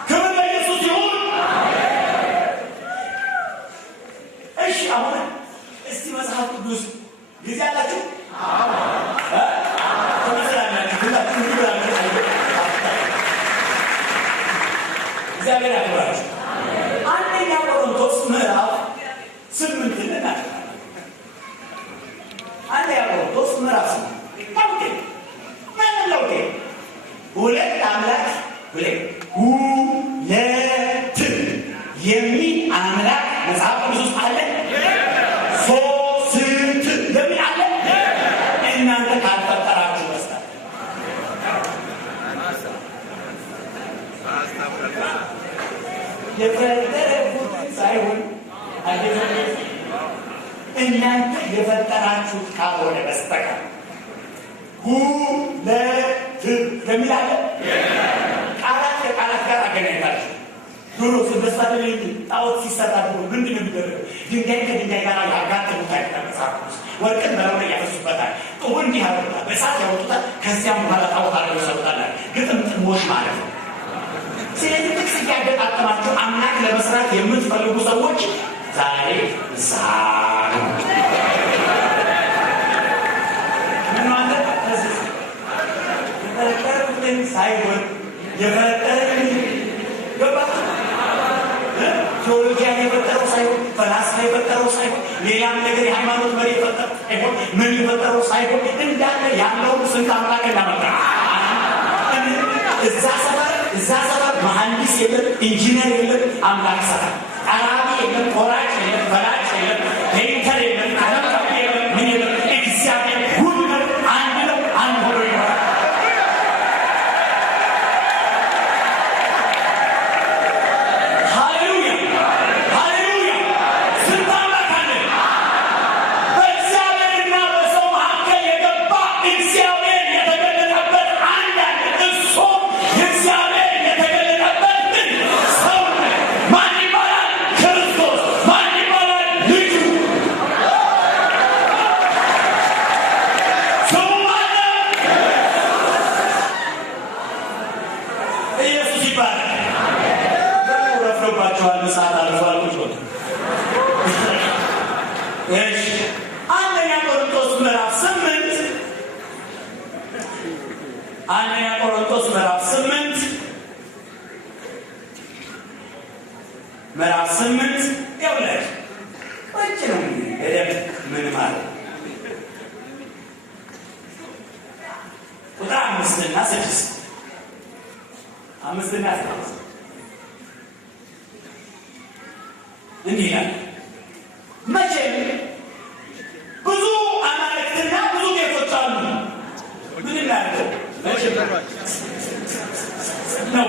ክብር ለኢየሱስ ይሁን። እሺ አሁን እስቲ መጽሐፍ ቅዱስ ጊዜ አላችሁ? እግዚአብሔር ያክብራችሁ። አንደኛ ቆሮንቶስ ምዕራፍ 8 እናያለን። አንደኛ ቆሮንቶስ ምዕራፍ 8 ለውጤ ሁለት አምላክ ሁለት የሚል አምላክ መጽሐፍ ቅዱስ ውስጥ አለ። ሶስት የሚል አለ። እናንተ ካልፈጠራችሁ በስተቀር የፈጠረኩትን ሳይሆን እናንተ የፈጠራችሁት ካልሆነ በስተቀር ሁለት የሚል አለ። ቃላት ከቃላት ጋር አገናኝታችሁ ዶሮ ስበሳ ጣዖት ሲሰራ ምንድን ነው የሚደረገው? ድንጋይ ከድንጋይ ጋር ያጋጥሙታል። ወርቅን በለው ያፈሱበታል። ጥሩ እንዲህ ያወጡታል፣ በእሳት ያወጡታል። ከዚያም በኋላ ጣዖት አድርገው ይሰሩታል። ግጥምጥሞሽ ማለት ነው። ስለዚህ ጥቅስ እያገጣጠማችሁ አምላክ ለመስራት የምትፈልጉ ሰዎች ዛሬ ዛሬ ምን ማለት የፈጠሩትን ሳይሆን የፈጠረን ገባ። ቴዎሎጂያን የፈጠረው ሳይሆን ፈላስፋ የፈጠረው ሳይሆን ሌላም ነገር የሃይማኖት መሪ የፈጠረው ሳይሆን ምን የፈጠረው ሳይሆን እንዳለ ያለውን ስንት አምላክ እንዳመጣ እዛ ሰፈር መሐንዲስ የለም፣ ኢንጂነር የለም፣ አምላክ ሰራ። ጠራቢ የለም፣ ቆራጭ የለም፣ ፈላጭ የለም፣ ፔንተር የለም፣ ቀለም የለም፣ ምን የለም። እግዚአብሔር ሁሉ አንድ ነው። አንድ ሆኖ ይኖራል። አንደኛ ቆሮንቶስ ምዕራፍ 8 ይውላል። ወጭ ነው እንግዲህ ምን ማለት ቁጥር 5 እና 6 5 እና 6 እንዲህ ይላል። መቼም ብዙ አማልክትና ብዙ ጌቶች አሉ። ምን ይላል? መቼም ነው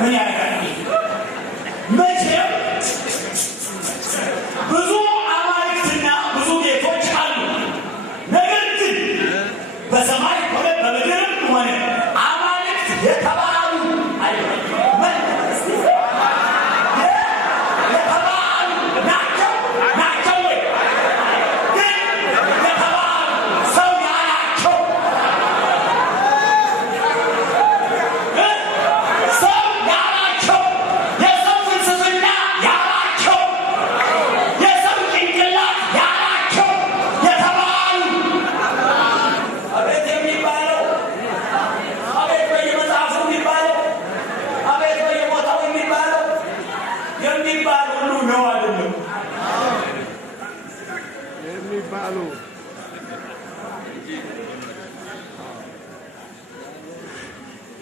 ምን ያደርጋል? መቼም ብዙ አማልክትና ብዙ ጌቶች አሉ። ነገር ግን በሰማይ ሆነ በምድርም ሆነ አማልክት የተባሉ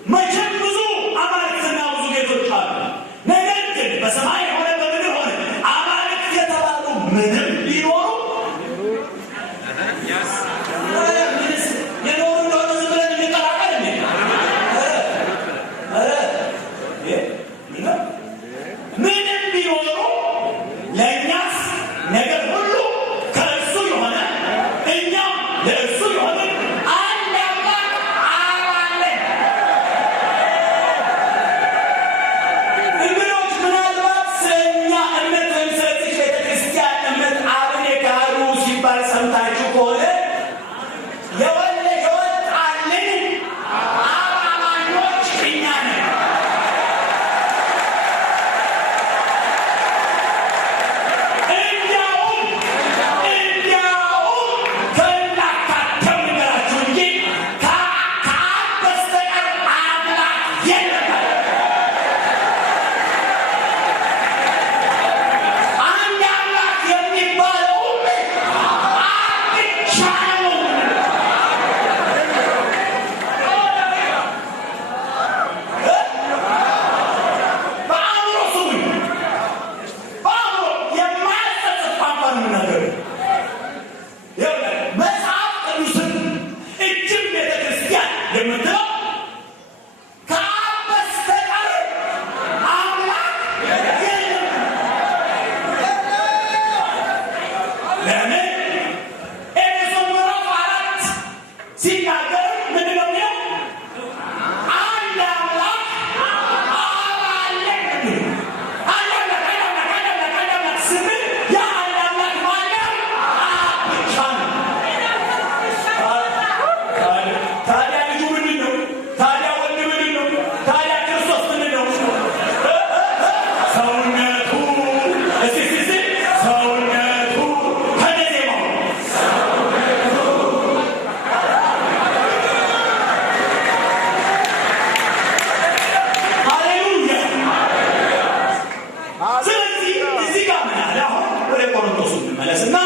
መቼም ብዙ አማልክትና ብዙ ጌቶች አሉ። ነገር ግን በሰማይ ሆነ በምድር ሆነ አማልክት የተባሉ ምንም ቢኖሩ የኖሩ እንደሆነ ዝም ብለን እንቀላቀል እንዴ? ምንም ቢኖሩ ለእኛስ ነገር ሁሉ ከእርሱ የሆነ እኛም ለእርሱ የሆነ አንድ አምላክ አብ አለን። የምትለው ከበስተቀር አምላክ የለም። ለምን ኤፌሶን ምዕራፍ 4 ሲናገር ምንድን ነው የሚለው? አንድ አምላክ አብ አለ። አንድ አምላክ ስንል የአንድ አምላክ ማንም አብ ብቻ ነው። ታዲያ ልጁ ምንድን ነው? ታዲያ ወልድ ምንድን ነው? ታዲያ ክርስቶስ ምንድን ነው? ሰውነቱ ሰውነቱ ከነዜማው ሃሌሉያ። ስለዚህ እዚህ ጋር ምን አለ? አሁን ወደ ቆሮንቶስ እንመለስና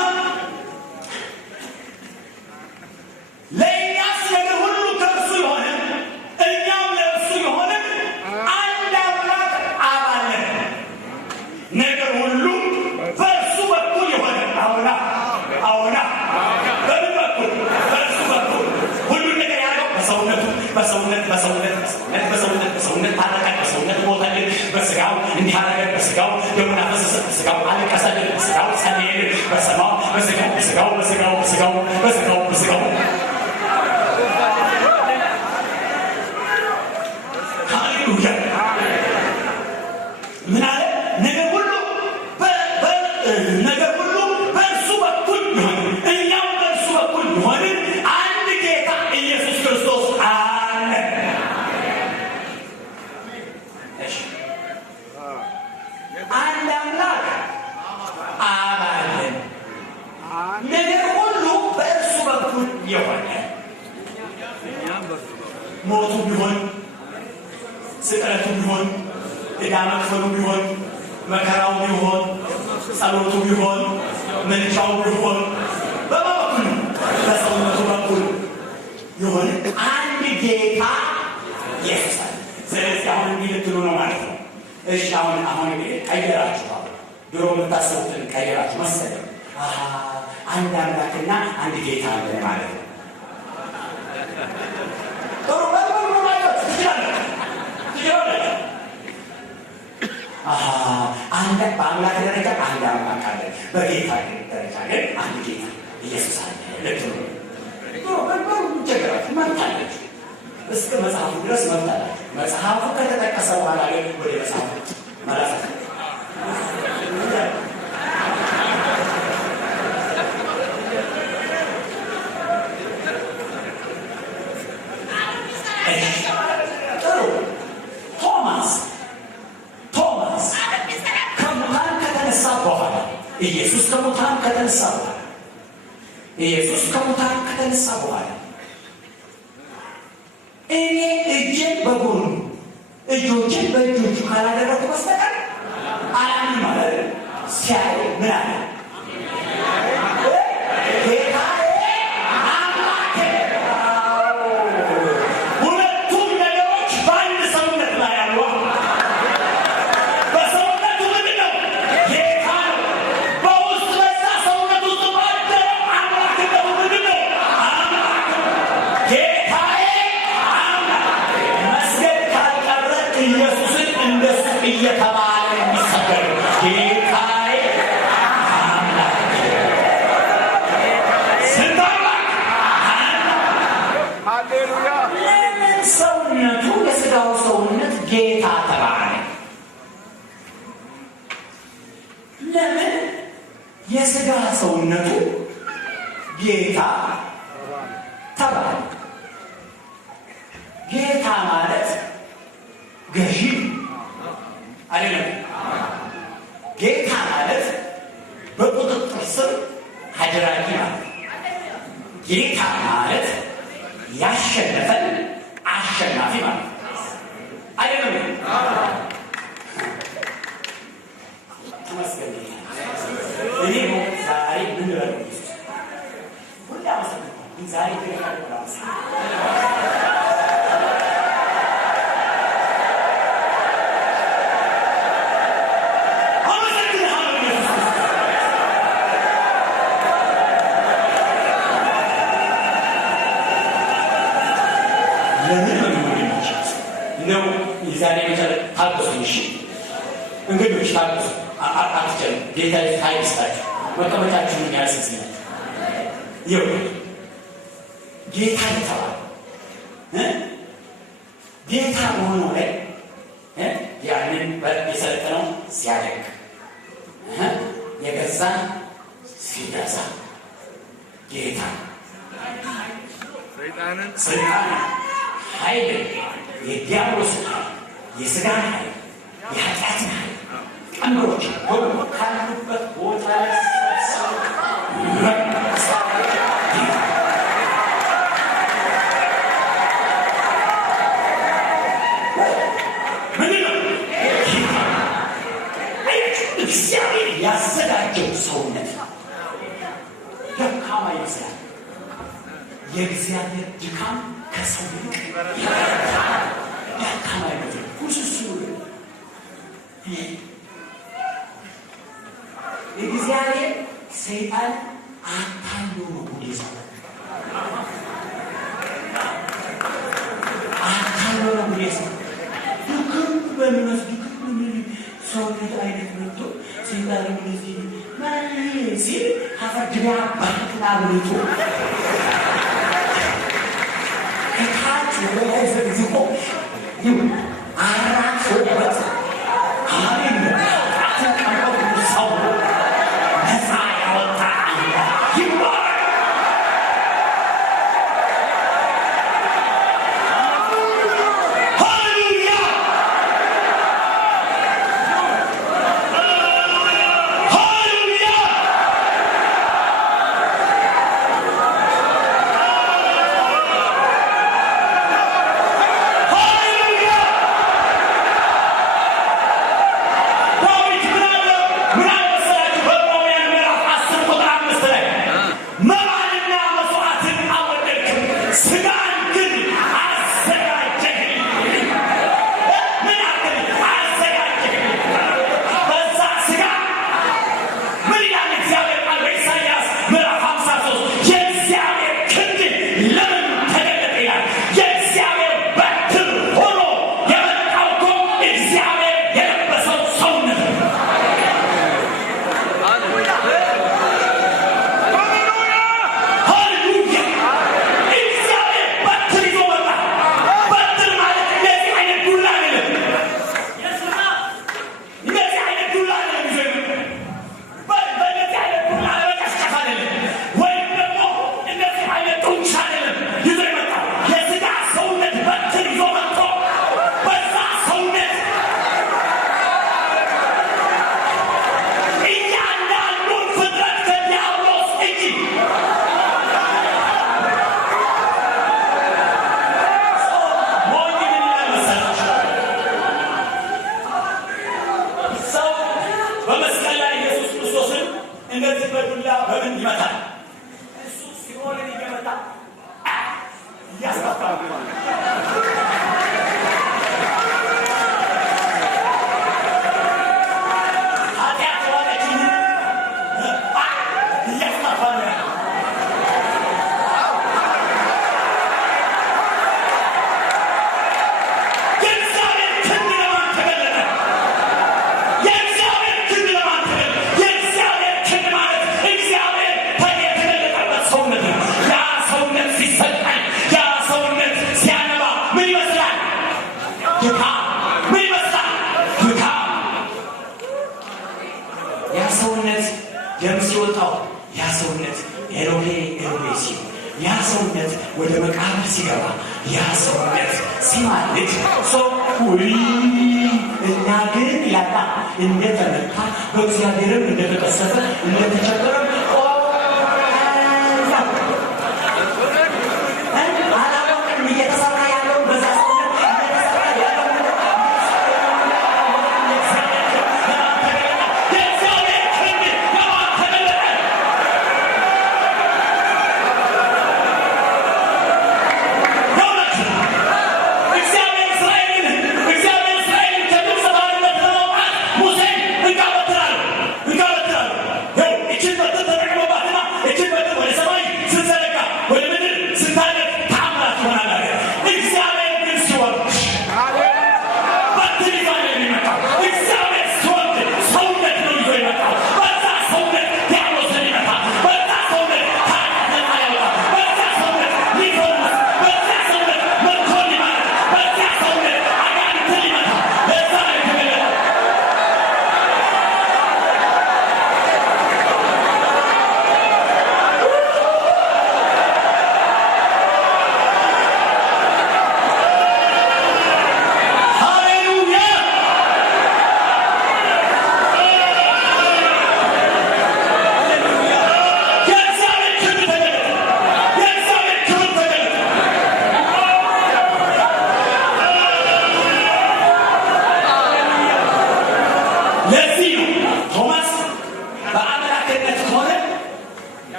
ለእኛስ ነገር ሁሉ ከእርሱ የሆነ እኛም ለእርሱ የሆነ አንድ አምላክ አብ አለን። ነገር ሁሉ በእርሱ በኩል የሆነ አዎና በምን በኩል? በእርሱ በኩል ሁሉን ነገር ያለው በሰውነት ታረቀን፣ በሰውነት ሞተልን፣ በስጋው እንዲህ አደረገን፣ በስጋው ደሙን አፈሰሰ፣ በስጋው አለቀሰልን፣ በስጋው ጸለየልን፣ በስጋው ሃሌሉያ። ምን አለ? ነገር ሁሉ በእርሱ በኩል ይሆን እኛም በእርሱ በኩል ይሆን አንድ ጌታ ኢየሱስ ክርስቶስ አለ። አንድ አምላክ አብ አለን። ነገር ሁሉ በእርሱ በኩል የሆነ ሞቱ ቢሆን፣ ስቅለቱ ቢሆን፣ ዕዳ መክፈሉ ቢሆን፣ መከራው ቢሆን፣ ጸሎቱ ቢሆን፣ መልቻው ቢሆን በበኩል በሰውነቱ በኩል የሆነ አንድ ጌታ ኢየሱስ አለ። ስለዚህ አሁን እንዲህ ልትሉ ነው ማለት ነው። እሺ አሁን እንግዲህ ቀየራችሁ። ድሮ የምታስቡትን ቀየራችሁ መሰለኝ። አንድ አምላክና አንድ ጌታ አለ ማለት ነው። ጥሩ ማለት ትችላለህ። አንድ በአምላክ ደረጃ አንድ አምላክ አለ፣ በጌታ ደረጃ ግን አንድ ጌታ ኢየሱስ አለ ልትሉ ቸገራችሁ። መብታላችሁ፣ እስከ መጽሐፉ ድረስ መብታላችሁ። መጽሐፉ ከተጠቀሰ በኋላ ግን ወደ መጽሐፉ መላስ ኢየሱስ ከሙታን ከተነሳ በኋላ እኔ እጄን በጎኑ እጆችን በእጆቹ ካላደረኩ በስተቀር አላምንም ማለት ሲያይ ምን አለ? ሁለቱም ነገሮች በአንድ ሰውነት ላይ ያሉ በሰውነቱ ምንድን ነው? ጌታ ነው። በውስጥ በዛ ሰውነት ውስጥ ባደረው አምላክ ነው። ምንድን ነው? አምላክ ጌታዬ አምላክ። መስገድ ካልቀረ ኢየሱስን እንደሱ እየተባለ የሚሰገድ ጌታዬ አምላክ። ስንት አምላክ? ሃሌሉያ። ለምን ሰውነቱ የስጋው ሰውነት ጌታ ተባለ? ለምን የስጋ ሰውነቱ ጌታ ተባለ? ጌታ ማለት ገዢ አይደለም። ጌታ ማለት በቁጥጥር ስር አደራጊ ማለት። ጌታ ማለት ያሸነፈን አሸናፊ ማለት አይደለም። ተመስገን። እኔ ዛሬ ምን ነው ሁሉ አመሰግናለሁ። ዛሬ ለምን ወንድሞች ነው ይዛኔ መቻል ታውቁሽ እንግዲህ ታውቁ አትጨም ጌታ ይስጣችሁ መቀመጫችሁን ያስይዝናል ይው ጌታ ይተዋል ጌታ ሆኖ ላይ ያንን የሰለጠነው ሲያደግ የገዛን ሲገዛ ጌታ ሰይጣን ኃይል የዲያብሎስን ኃይል የሥጋን ኃይል የኃጢአትን ኃይል ቀንበሮች ሁሉ ካሉበት ቦታ እግዚአብሔር ያዘጋጀው ሰውነት ደካማ ይመስላል። የእግዚአብሔር ድካም ከሰው ይልቅ ደካማ ይመስላል። ኩስሱ እግዚአብሔር ሰይጣን አታሎ ነው ይዘው አታሎ ነው ይዘው ድክም በሚመስል ሰውነት አይነት መጥቶ ሰይጣን እንደዚህ ማለት ሲል ሀፈድያ ባክና ብልቶ ከታች ወደ ላይ ዘግዝቆ አራት ሶበት አሜን አትቀመጡ ሰው ነፃ ያወጣ ይባል ወደ መቃብር ሲገባ ያ ሰውነት ሲማልድ ሰው እና ግን ያጣ እንደተመታ በእግዚአብሔርም እንደተቀሰፈ እንደተቸገረ Hey, it's in the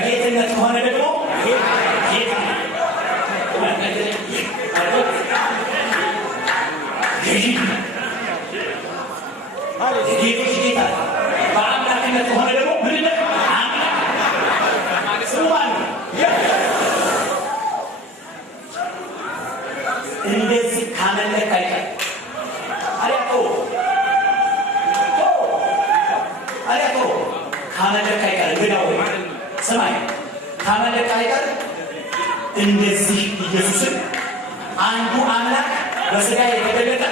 በጌትነት ከሆነ ደግሞ ጌታ የጌቶች ጌታ በአምላክነት ከሆነ ደግሞ ምንነት አምላክ ስሙማን እንደዚህ ካመለክ አይቀር አሪያቶ ካመለክ አይቀር ግዳው ሰማይ ካመለክ አይቀር እንደዚህ ኢየሱስን አንዱ አምላክ በስጋ የተገለጠ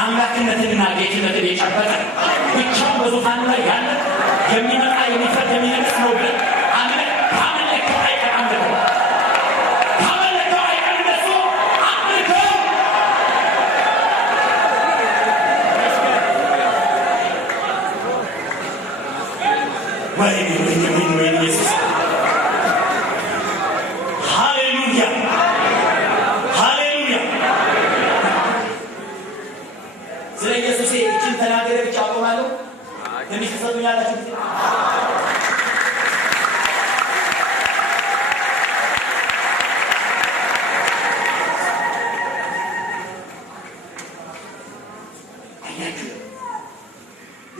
አምላክነትንና ጌትነትን የጨበጠ ብቻውን በዙፋኑ ላይ ያለ የሚመጣ የሚፈርድ የሚነግስ ነው ብለን አምነን ካመለከው አይቀር አምልከው ካመለከው አይቀር እንደሱ አምልከው ወይኔ ኢየሱስ ሃሌሉያ ሃሌሉያ። ስለ ኢየሱስ እችን ተናገረ ብቻ አቆማለሁ። ትንሽ ተሰጡኛላችሁ ጊዜ አያችሁ።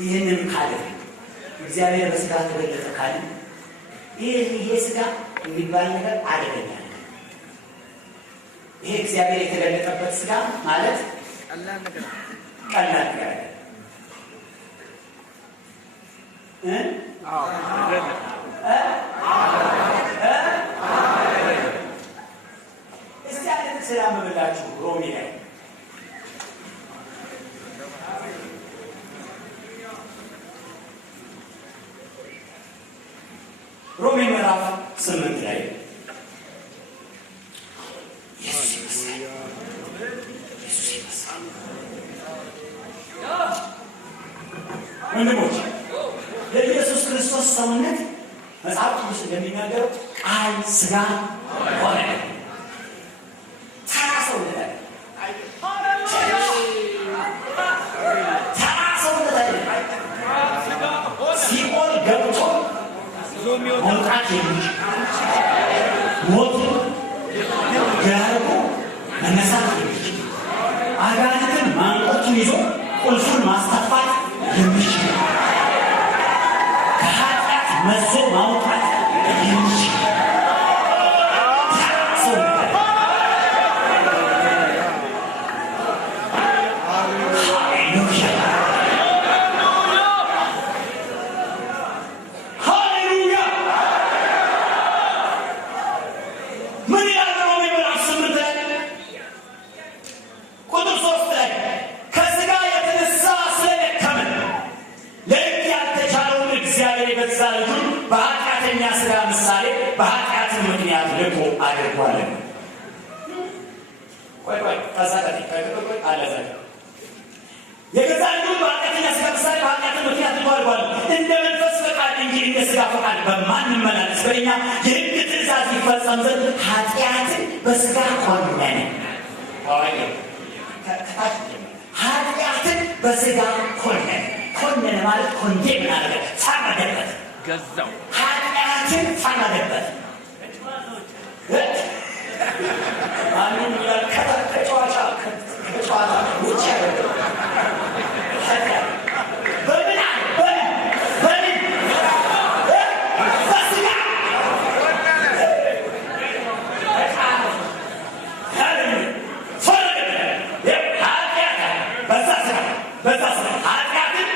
ይህንን ካለ እግዚአብሔር በስጋ ተገለጠ ካለ ይሄ ስጋ የሚባል ነገር አደገኛ ነው። ይሄ እግዚአብሔር የተገለጠበት ስጋ ማለት ቀላል ነገር እስቲ አንድ ሰላም ብላችሁ ሮሜ ላይ ሮሜ ምዕራፍ 8 ላይ ወንድሞች የኢየሱስ ክርስቶስ ሰውነት መጽሐፍ ቅዱስ እንደሚናገረው ቃል ሥጋ ሆነ። ተራ ሰውነት አለ። ተራ ሰውነት አለ። ሲኦል ገብቶ መውጣት የሚችል ሞት ገርቦ መነሳት የሚችል አጋንንትን ማንቆቱን ይዞ ቁልፉን ማስታፋት የሚችል ከኃጢአት መዞ ማውጣት የሚችል ሰው ሃሌሉያ። ምን ያለው ምዕራፍ 8 ላይ ቁጥር 3 ላይ ከሥጋ የተነሳ ስለደከመ ለሕግ ያልተቻለውን እግዚአብሔር የገዛ ልጁን በኃጢአተኛ ሥጋ ምሳሌ በኃጢአት ምክንያት ልኮ አድርጓል። ቆይ ተሳቀጥ አለዘ የገዛ ልጁን በኃጢአተኛ ሥጋ ምሳሌ በኃጢአት ምክንያት ልኮ አድርጓል። እንደ መንፈስ ፈቃድ እንጂ እንደ ሥጋ ፈቃድ በማንመላለስ በእኛ የሕግ ትእዛዝ ይፈጸም ዘንድ ኃጢአትን በሥጋ ኮነነ። ኃጢአትን በሥጋ ኮነነ። ኮነነ ማለት ኮንዴም አደረገ፣ ፈረደበት፣ ገዛው። ኃጢአትን ፈረደበት። ማንም ይላል ከጨዋታ ውጭ በምን በሥጋ በዛ ስራ ኃጢአትን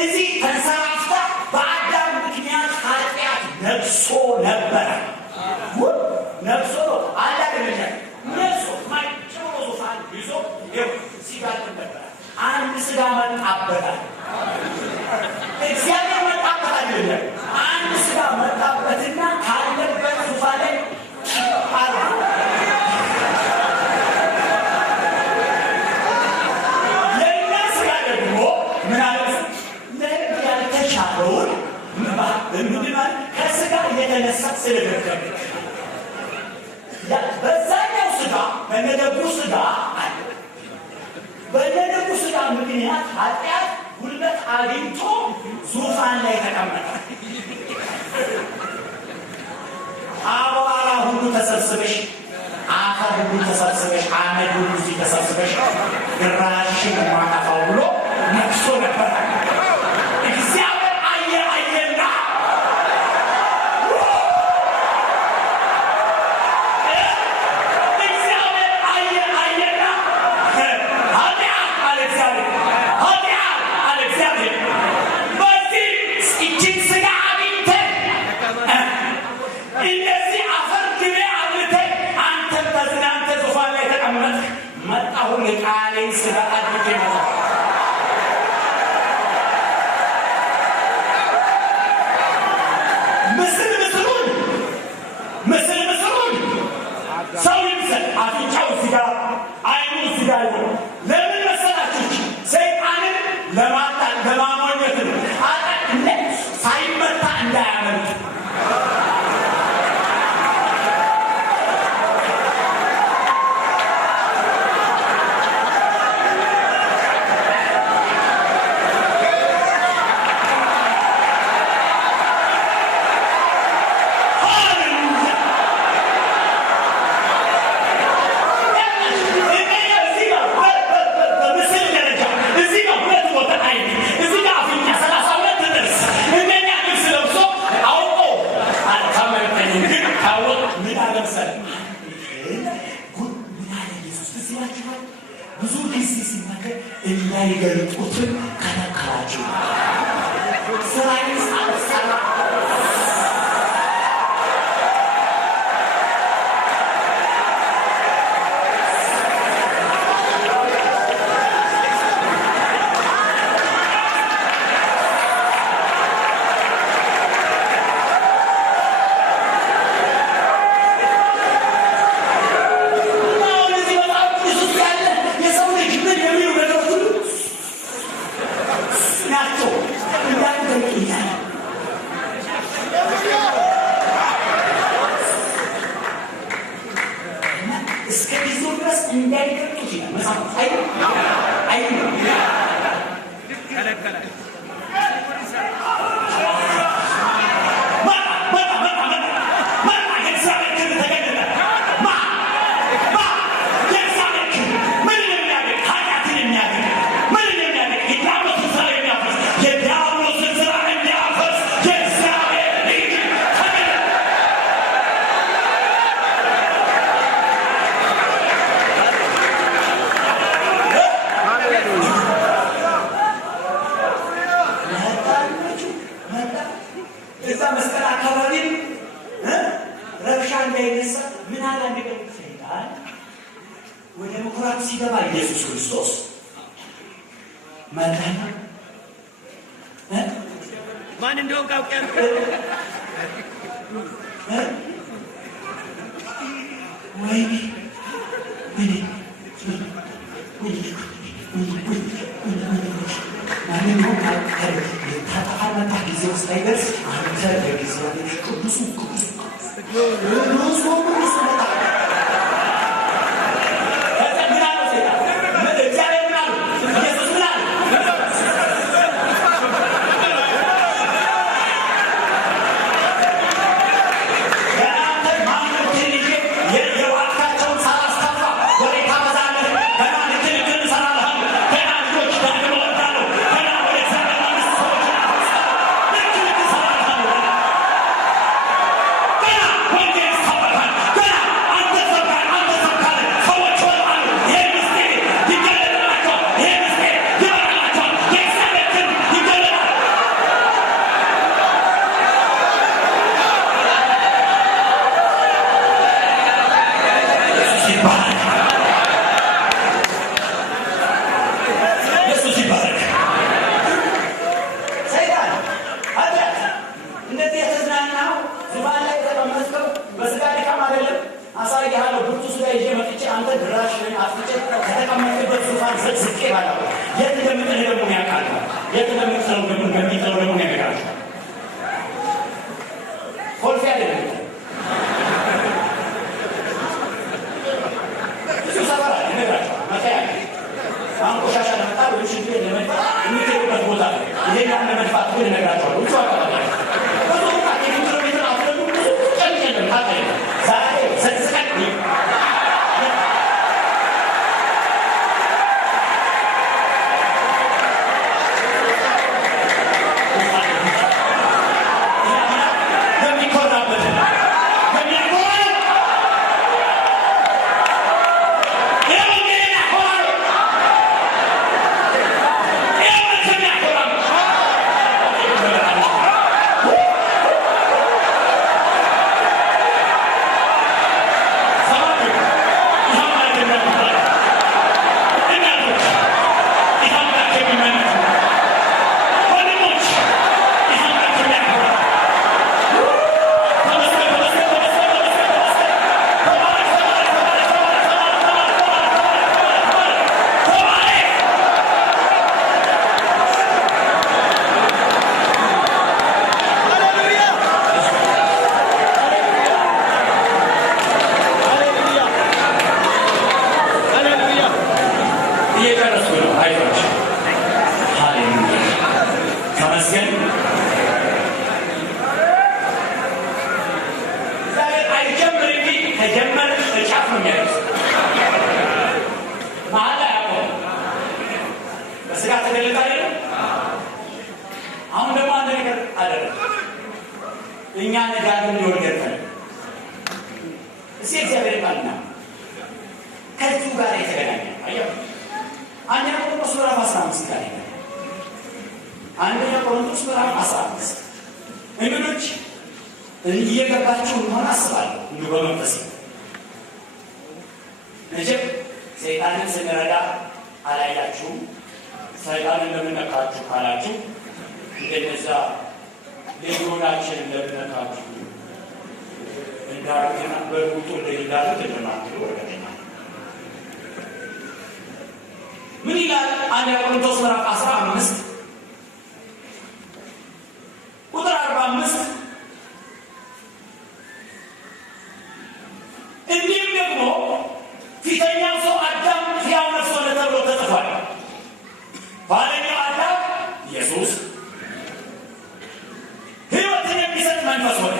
እዚህ ተንሰራፍታ በአዳም ምክንያት ኃጢአት ነግሶ ነበረ። ነግሶ ነው አላገኘ ነግሶ ማጭሮ ዙፋን ይዞ ሲጋጥ ነበረ። አንድ ስጋ መጣበታል። እግዚአብሔር መጣበት አይደለም። አንድ ስጋ መጣበትና ካለበት ዙፋን ላይ ከሥጋ የተነሳ ስለደከመ በዛኛው ሥጋ በነደጉ ሥጋ አለ። በነደጉ ሥጋ ምክንያት ኃጢአት ጉልበት አግኝቶ ዙፋን ላይ ተቀመጠ። ተሰብስበሽ አፈር ሁሉ ተሰብስበሽ አመድ ሁሉ እዚህ ተሰብስበሽ ግራሽን ማጣፋው ብሎ ነፍሶ ነበር። እግዚአብሔር አየና መጣሁን የቃሌን ስራ አድርጌ ነው ምስሉን ሰው ይምሰል። አፍንጫው እዚህ ጋር፣ አይኑ እዚህ ጋር ነው። ለምን መሰላችሁ? ሰይጣንን ለማጣት ለማሞኘት ነው። ሳይመታ እንዳያመልጥ ብዙ ጊዜ ሲናገር እንዳይገልጡትን ከለከላቸው። ስራዬን ሳልሰራ ወደ ምኩራብ ሲገባ ኢየሱስ ክርስቶስ መጣና ማን እንደሆነ ካውቀርኩ ወይኔ Saya አይጀምር እንጂ ከጀመረ በጫፍ ነው የሚያደርሰው። መሀል አያውቀውም። በስጋ ተገለጠ አይደለም። አሁን ደግሞ አንድ ነገር አደረገ። እኛ ነጋግን ሊወርገን እዚህ እግዚአብሔር ቃልና ከዚሁ ጋር የተገናኘ አየው። አንደኛ ቆሮንቶስ ምዕራፍ 15 ጋር አንደኛ ቆሮንቶስ ምዕራፍ 15 እንግዶች እየገባችሁ እንደሆነ አስባለሁ። እንዲሁ በመንፈስ መቼም ሰይጣንን ስንረዳ አላያችሁም። ሰይጣንን ለምነካችሁ ካላችሁ እንደነዛ ሌሎናችን ለምነካችሁ እንዳሉትና በሩጡ እንዳሉት እንደማትሉ ወረደኛ ምን ይላል? አንደኛ ቆሮንቶስ ምዕራፍ 15 ቁጥር 45 እንዲህም ደግሞ ፊተኛው ሰው አዳም ሕያው ነፍስ ሆነ ተብሎ ተጽፏል። ኋለኛው አዳም ኢየሱስ ሕይወትን የሚሰጥ መንፈስ ሆነ።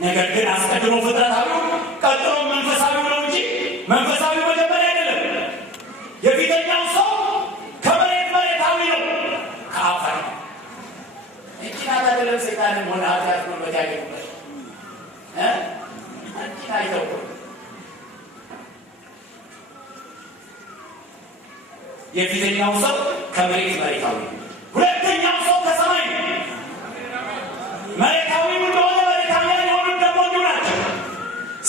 ነገር ግን አስቀድሞ ፍጥረታዊው ቀጥሎ መንፈሳዊው ነው እንጂ መንፈሳዊው መጀመሪያ አይደለም። የፊተኛው ሰው መሬታዊ ነው፣ ከአፈር እጅናት አይደለም። ሰይጣንም ሆነ ኃጢአት ጉልበት ያገኙበት እጅን አይተው የፊተኛው ሰው መሬታዊ፣ ሁለተኛው ሰው ከሰማይ መሬታዊ እንደሆነ መሬታውያን የሆኑት ደግሞ እንዲሁ ናቸው።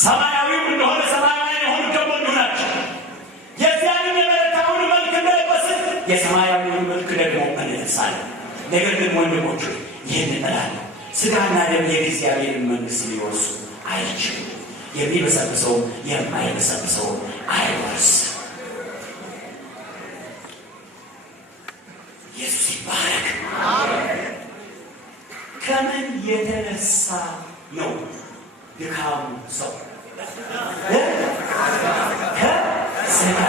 ሰማያዊው እንደሆነ ሰማያውያን የሆኑት ደግሞ እንዲሁ ናቸው። የዚያንም የመሬታዊውን መልክ እንደለበስን የሰማያዊውን መልክ ደግሞ እንለብሳለን። ነገር ግን ወንድሞች ይህን እላለሁ፣ ሥጋና ደም የእግዚአብሔርን መንግሥት ሊወርሱ አይችሉም። የሚበሰብሰው የማይበሰብሰው አይወርስም። ኢየሱስ ይባረክ። ከምን የተነሳ ነው ድካሙ? ሰው ከሥጋ።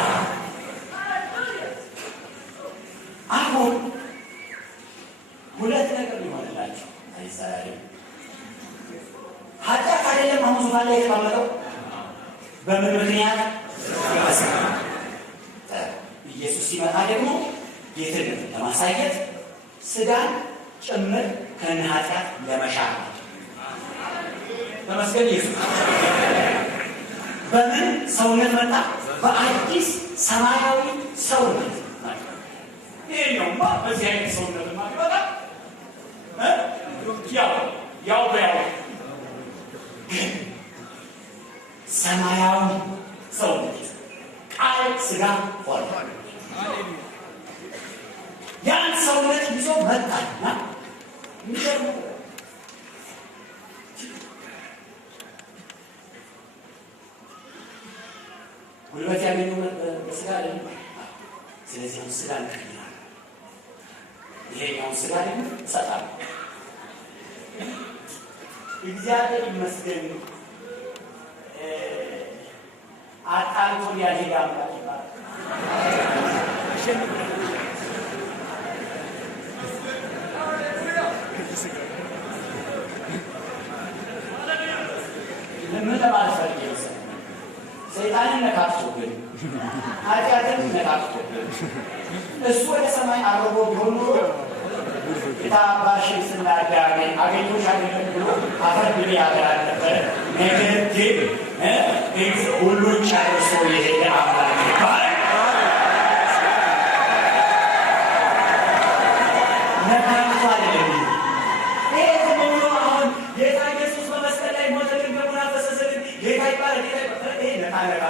አሁን ሁለት ነገር ሊሆንላቸው አይሳለም። ኃጢአት አይደለም አሁን ዙፋን ላይ የተቀመጠው በምን ምክንያት? ኢየሱስ ሲመጣ ደግሞ ጌትነትን ለማሳየት ሥጋን ጭምር ከኃጢአት ለመሻር ተመስገን። ኢየሱስ በምን ሰውነት መጣ? በአዲስ ሰማያዊ ሰውነት መጣ። ይሄኛውማ በዚህ አይነት ሰውነት ማግባታ ያው ግን ሰማያዊ ሰውነት ቃል ሥጋ ሆነ። ያን ሰውነት ይዞ መጣና የሚገርሙ ጉልበት ያገኘው በሥጋ አይደለም። ስለዚህ አሁን ሥጋ እንቀይራለን። ይሄኛውን ሥጋ ደግሞ እሰጣለሁ። እግዚአብሔር ይመስገን። አጣልቶ ሊያሄድ አምላክ ይባላል። ምን ለማለት ፈልጌ መሰለህ? ሰይጣንን ነካክቶብን፣ ኃጢአትን ነካክቶብን እሱ ወደ ሰማይ አርጎ ቢሆን ኖሮ የታባሽን ስናዳሜ አገኘሁሽ አይደለም ብሎ አፈር ብሎ ያበራል ነበር። ነገር ግን ሁሉን ጨርሶ የሄደ አምላክ ይባላል። ነካክቶ አይደለም። ይሄ ብሎ አሁን ጌታ ኢየሱስ በመስቀል ላይ ሞተልን፣ ደሙን አፈሰሰልን፣ ጌታ ይባላል። ይሄ ነካነካ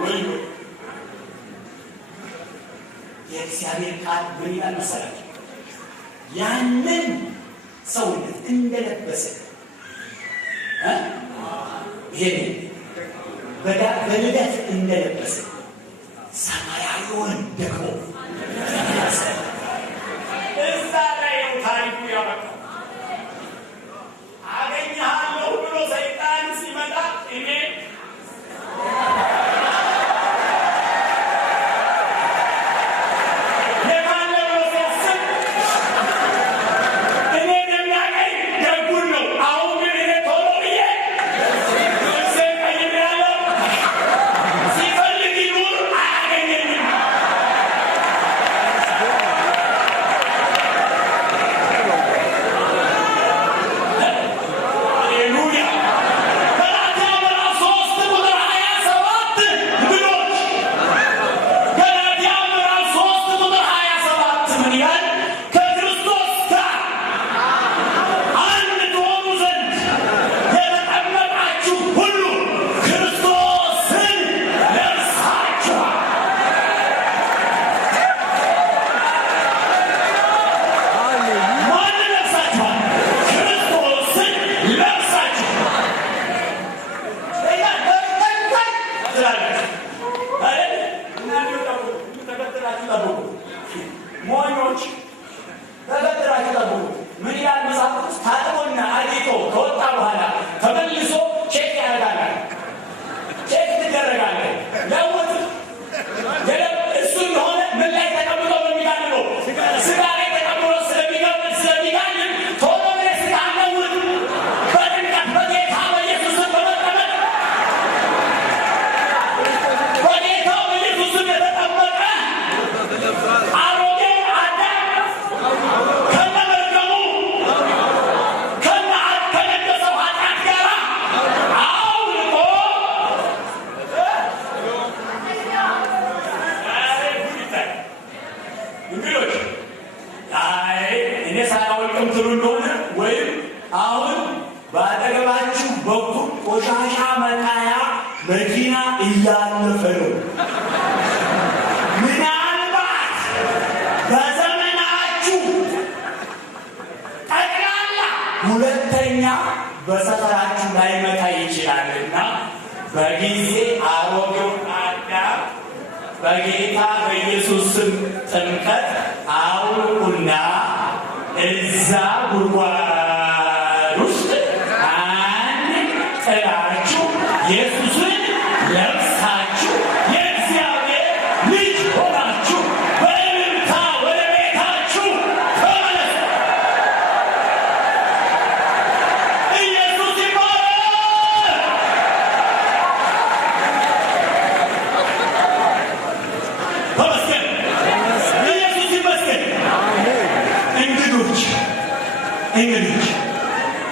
ወይ የእግዚአብሔር ቃል ምን ይላል መሰላችሁ? ያንን ሰውነት እንደለበሰ ይሄ በልደት እንደለበሰ ሰማያዊውን ደግሞ እዛ ላይ ነው ታሪኩ ያበቃው። አገኘሃለሁ ብሎ ሰይጣን ሲመጣ እኔ አሁን አሁን በአጠገባችሁ በኩል ቆሻሻ መጣያ መኪና እያለፈ ነው። ምናልባት በዘመናችሁ ጠቅላላ ሁለተኛ በሰፈራችሁ ላይ መጣ ይችላልና በጊዜ አሮጌው አዳም በጌታ በኢየሱስ ስም ጥምቀት አውቁና እዛ ጉድጓድ ውስጥ አንድ ጥላችሁ ኢየሱስን ለብሳችሁ የእግዚአብሔር ልጅ ሆናችሁ በእልልታ ወደ ቤታችሁ ተመለሱ። ኢየሱስ ይባረክ። ተመስገን። ኢየሱስ ይመስገን። እንግዶች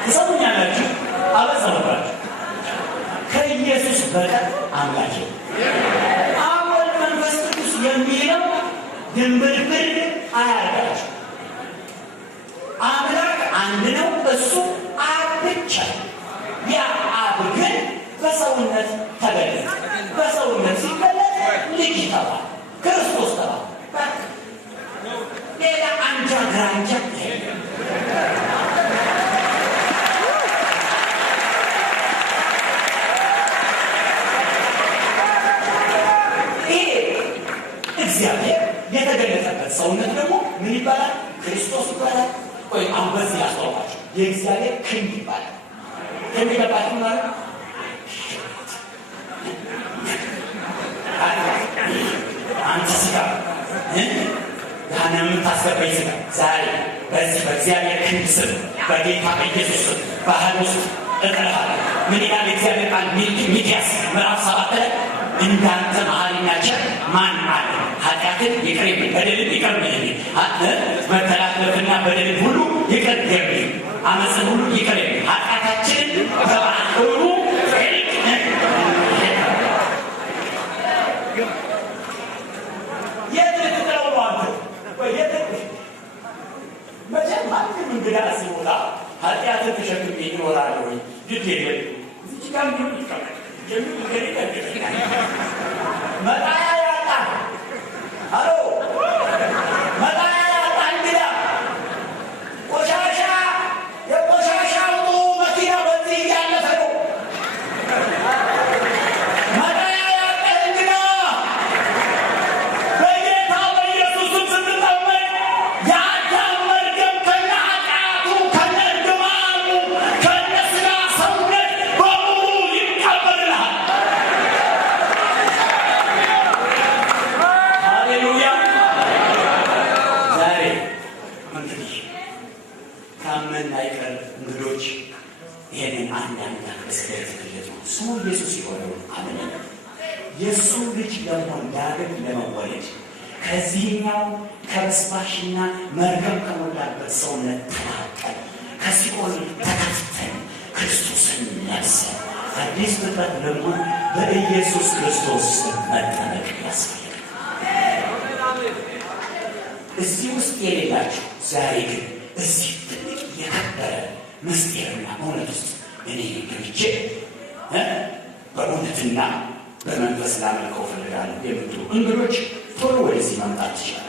ትሰሙኛላችሁ? አበዛሁባችሁ። ከኢየሱስ በቀር አምላክ አብ ወልድ መንፈስ ቅዱስ የሚለው ድንብርብር አያርጋችሁ። አምላክ አንድ ነው፣ እሱ አብ ብቻ። ያ አብ ግን በሰውነት ተገለጠ። በሰውነት ሲገለጥ ልጅ ተባለ፣ ክርስቶስ ተባለ። ሌላ አንጃ ግራንጃ እግዚአብሔር የተገለጠበት ሰውነት ደግሞ ምን ይባላል? ክርስቶስ ይባላል። ወይ አሁን በዚህ ያስተዋላችሁ የእግዚአብሔር ክንድ ይባላል። ክንድ ገባችሁ ማለት አንተ ስጋ ያንን የምታስገባኝ ስጋ ዛሬ በዚህ በእግዚአብሔር ክንድ ስር በጌታ በኢየሱስ ስም ባህል ውስጥ እጥልሃለሁ። ምን ይላል የእግዚአብሔር ቃል? ሚክያስ ምዕራፍ 7 ላይ እንዳንተ መሐሪና ቸር ማን አለ? ኃጢአትን ይቅር የሚል በደልን ይቅር የሚል መተላለፍና በደልን ሁሉ ይቅር የሚል አመፅን ሁሉ ይቅር የሚል ኃጢአታችንን በባህሩ የት ልትጥለው ነው አንተ? መቼም ማንም እንግዳ ሲሞላ ኃጢአትን ተሸክሜ ይኖራለሁ ወይ ግድ የለም እዚህ ጋር ምን ይቀመጥ መጣያ ያጣ አሎ መጣያ ያጣ እንግዳ ቆሻሻ የቆሻሻው መኪና በዚህ እያለፈ ነው። መጣያ ያጣ እንግዳ በጌታ በኢየሱስም ስትጠመቅ የአዳም መርገም ከነ ኃጢአቱ ከነ እርግማኑ ከነ ስጋ ሰውነት በሙሉ ይቀበልሃል። ሃሌሉያ። ዛሬ እንግዲህ ካመን አይቀር እንግዶች ይህንን አንድ አምላክ በስጋ የተገለጠ ነው። ስሙ ኢየሱስ የሆነው አምነ የእሱ ልጅ ለመሆን ዳግም ለመወለድ ከዚህኛው ከበስባሽና መርገም ከሞላበት ሰውነት ተላቀን ከሲኦል ተከፍተን ክርስቶስን ለብሰን አዲስ ፍጥረት ለመሆን በኢየሱስ ክርስቶስ መጠመቅ ያስፈልጋል። እዚህ ውስጥ የሌላችሁ ዛሬ ግን እዚህ ትልቅ የከበረ ምስጢርና እውነት ውስጥ እኔ ገብቼ በእውነትና በመንፈስ ላመልከው እፈልጋለሁ የምትሉ እንግዶች ቶሎ ወደዚህ መምጣት ይችላል።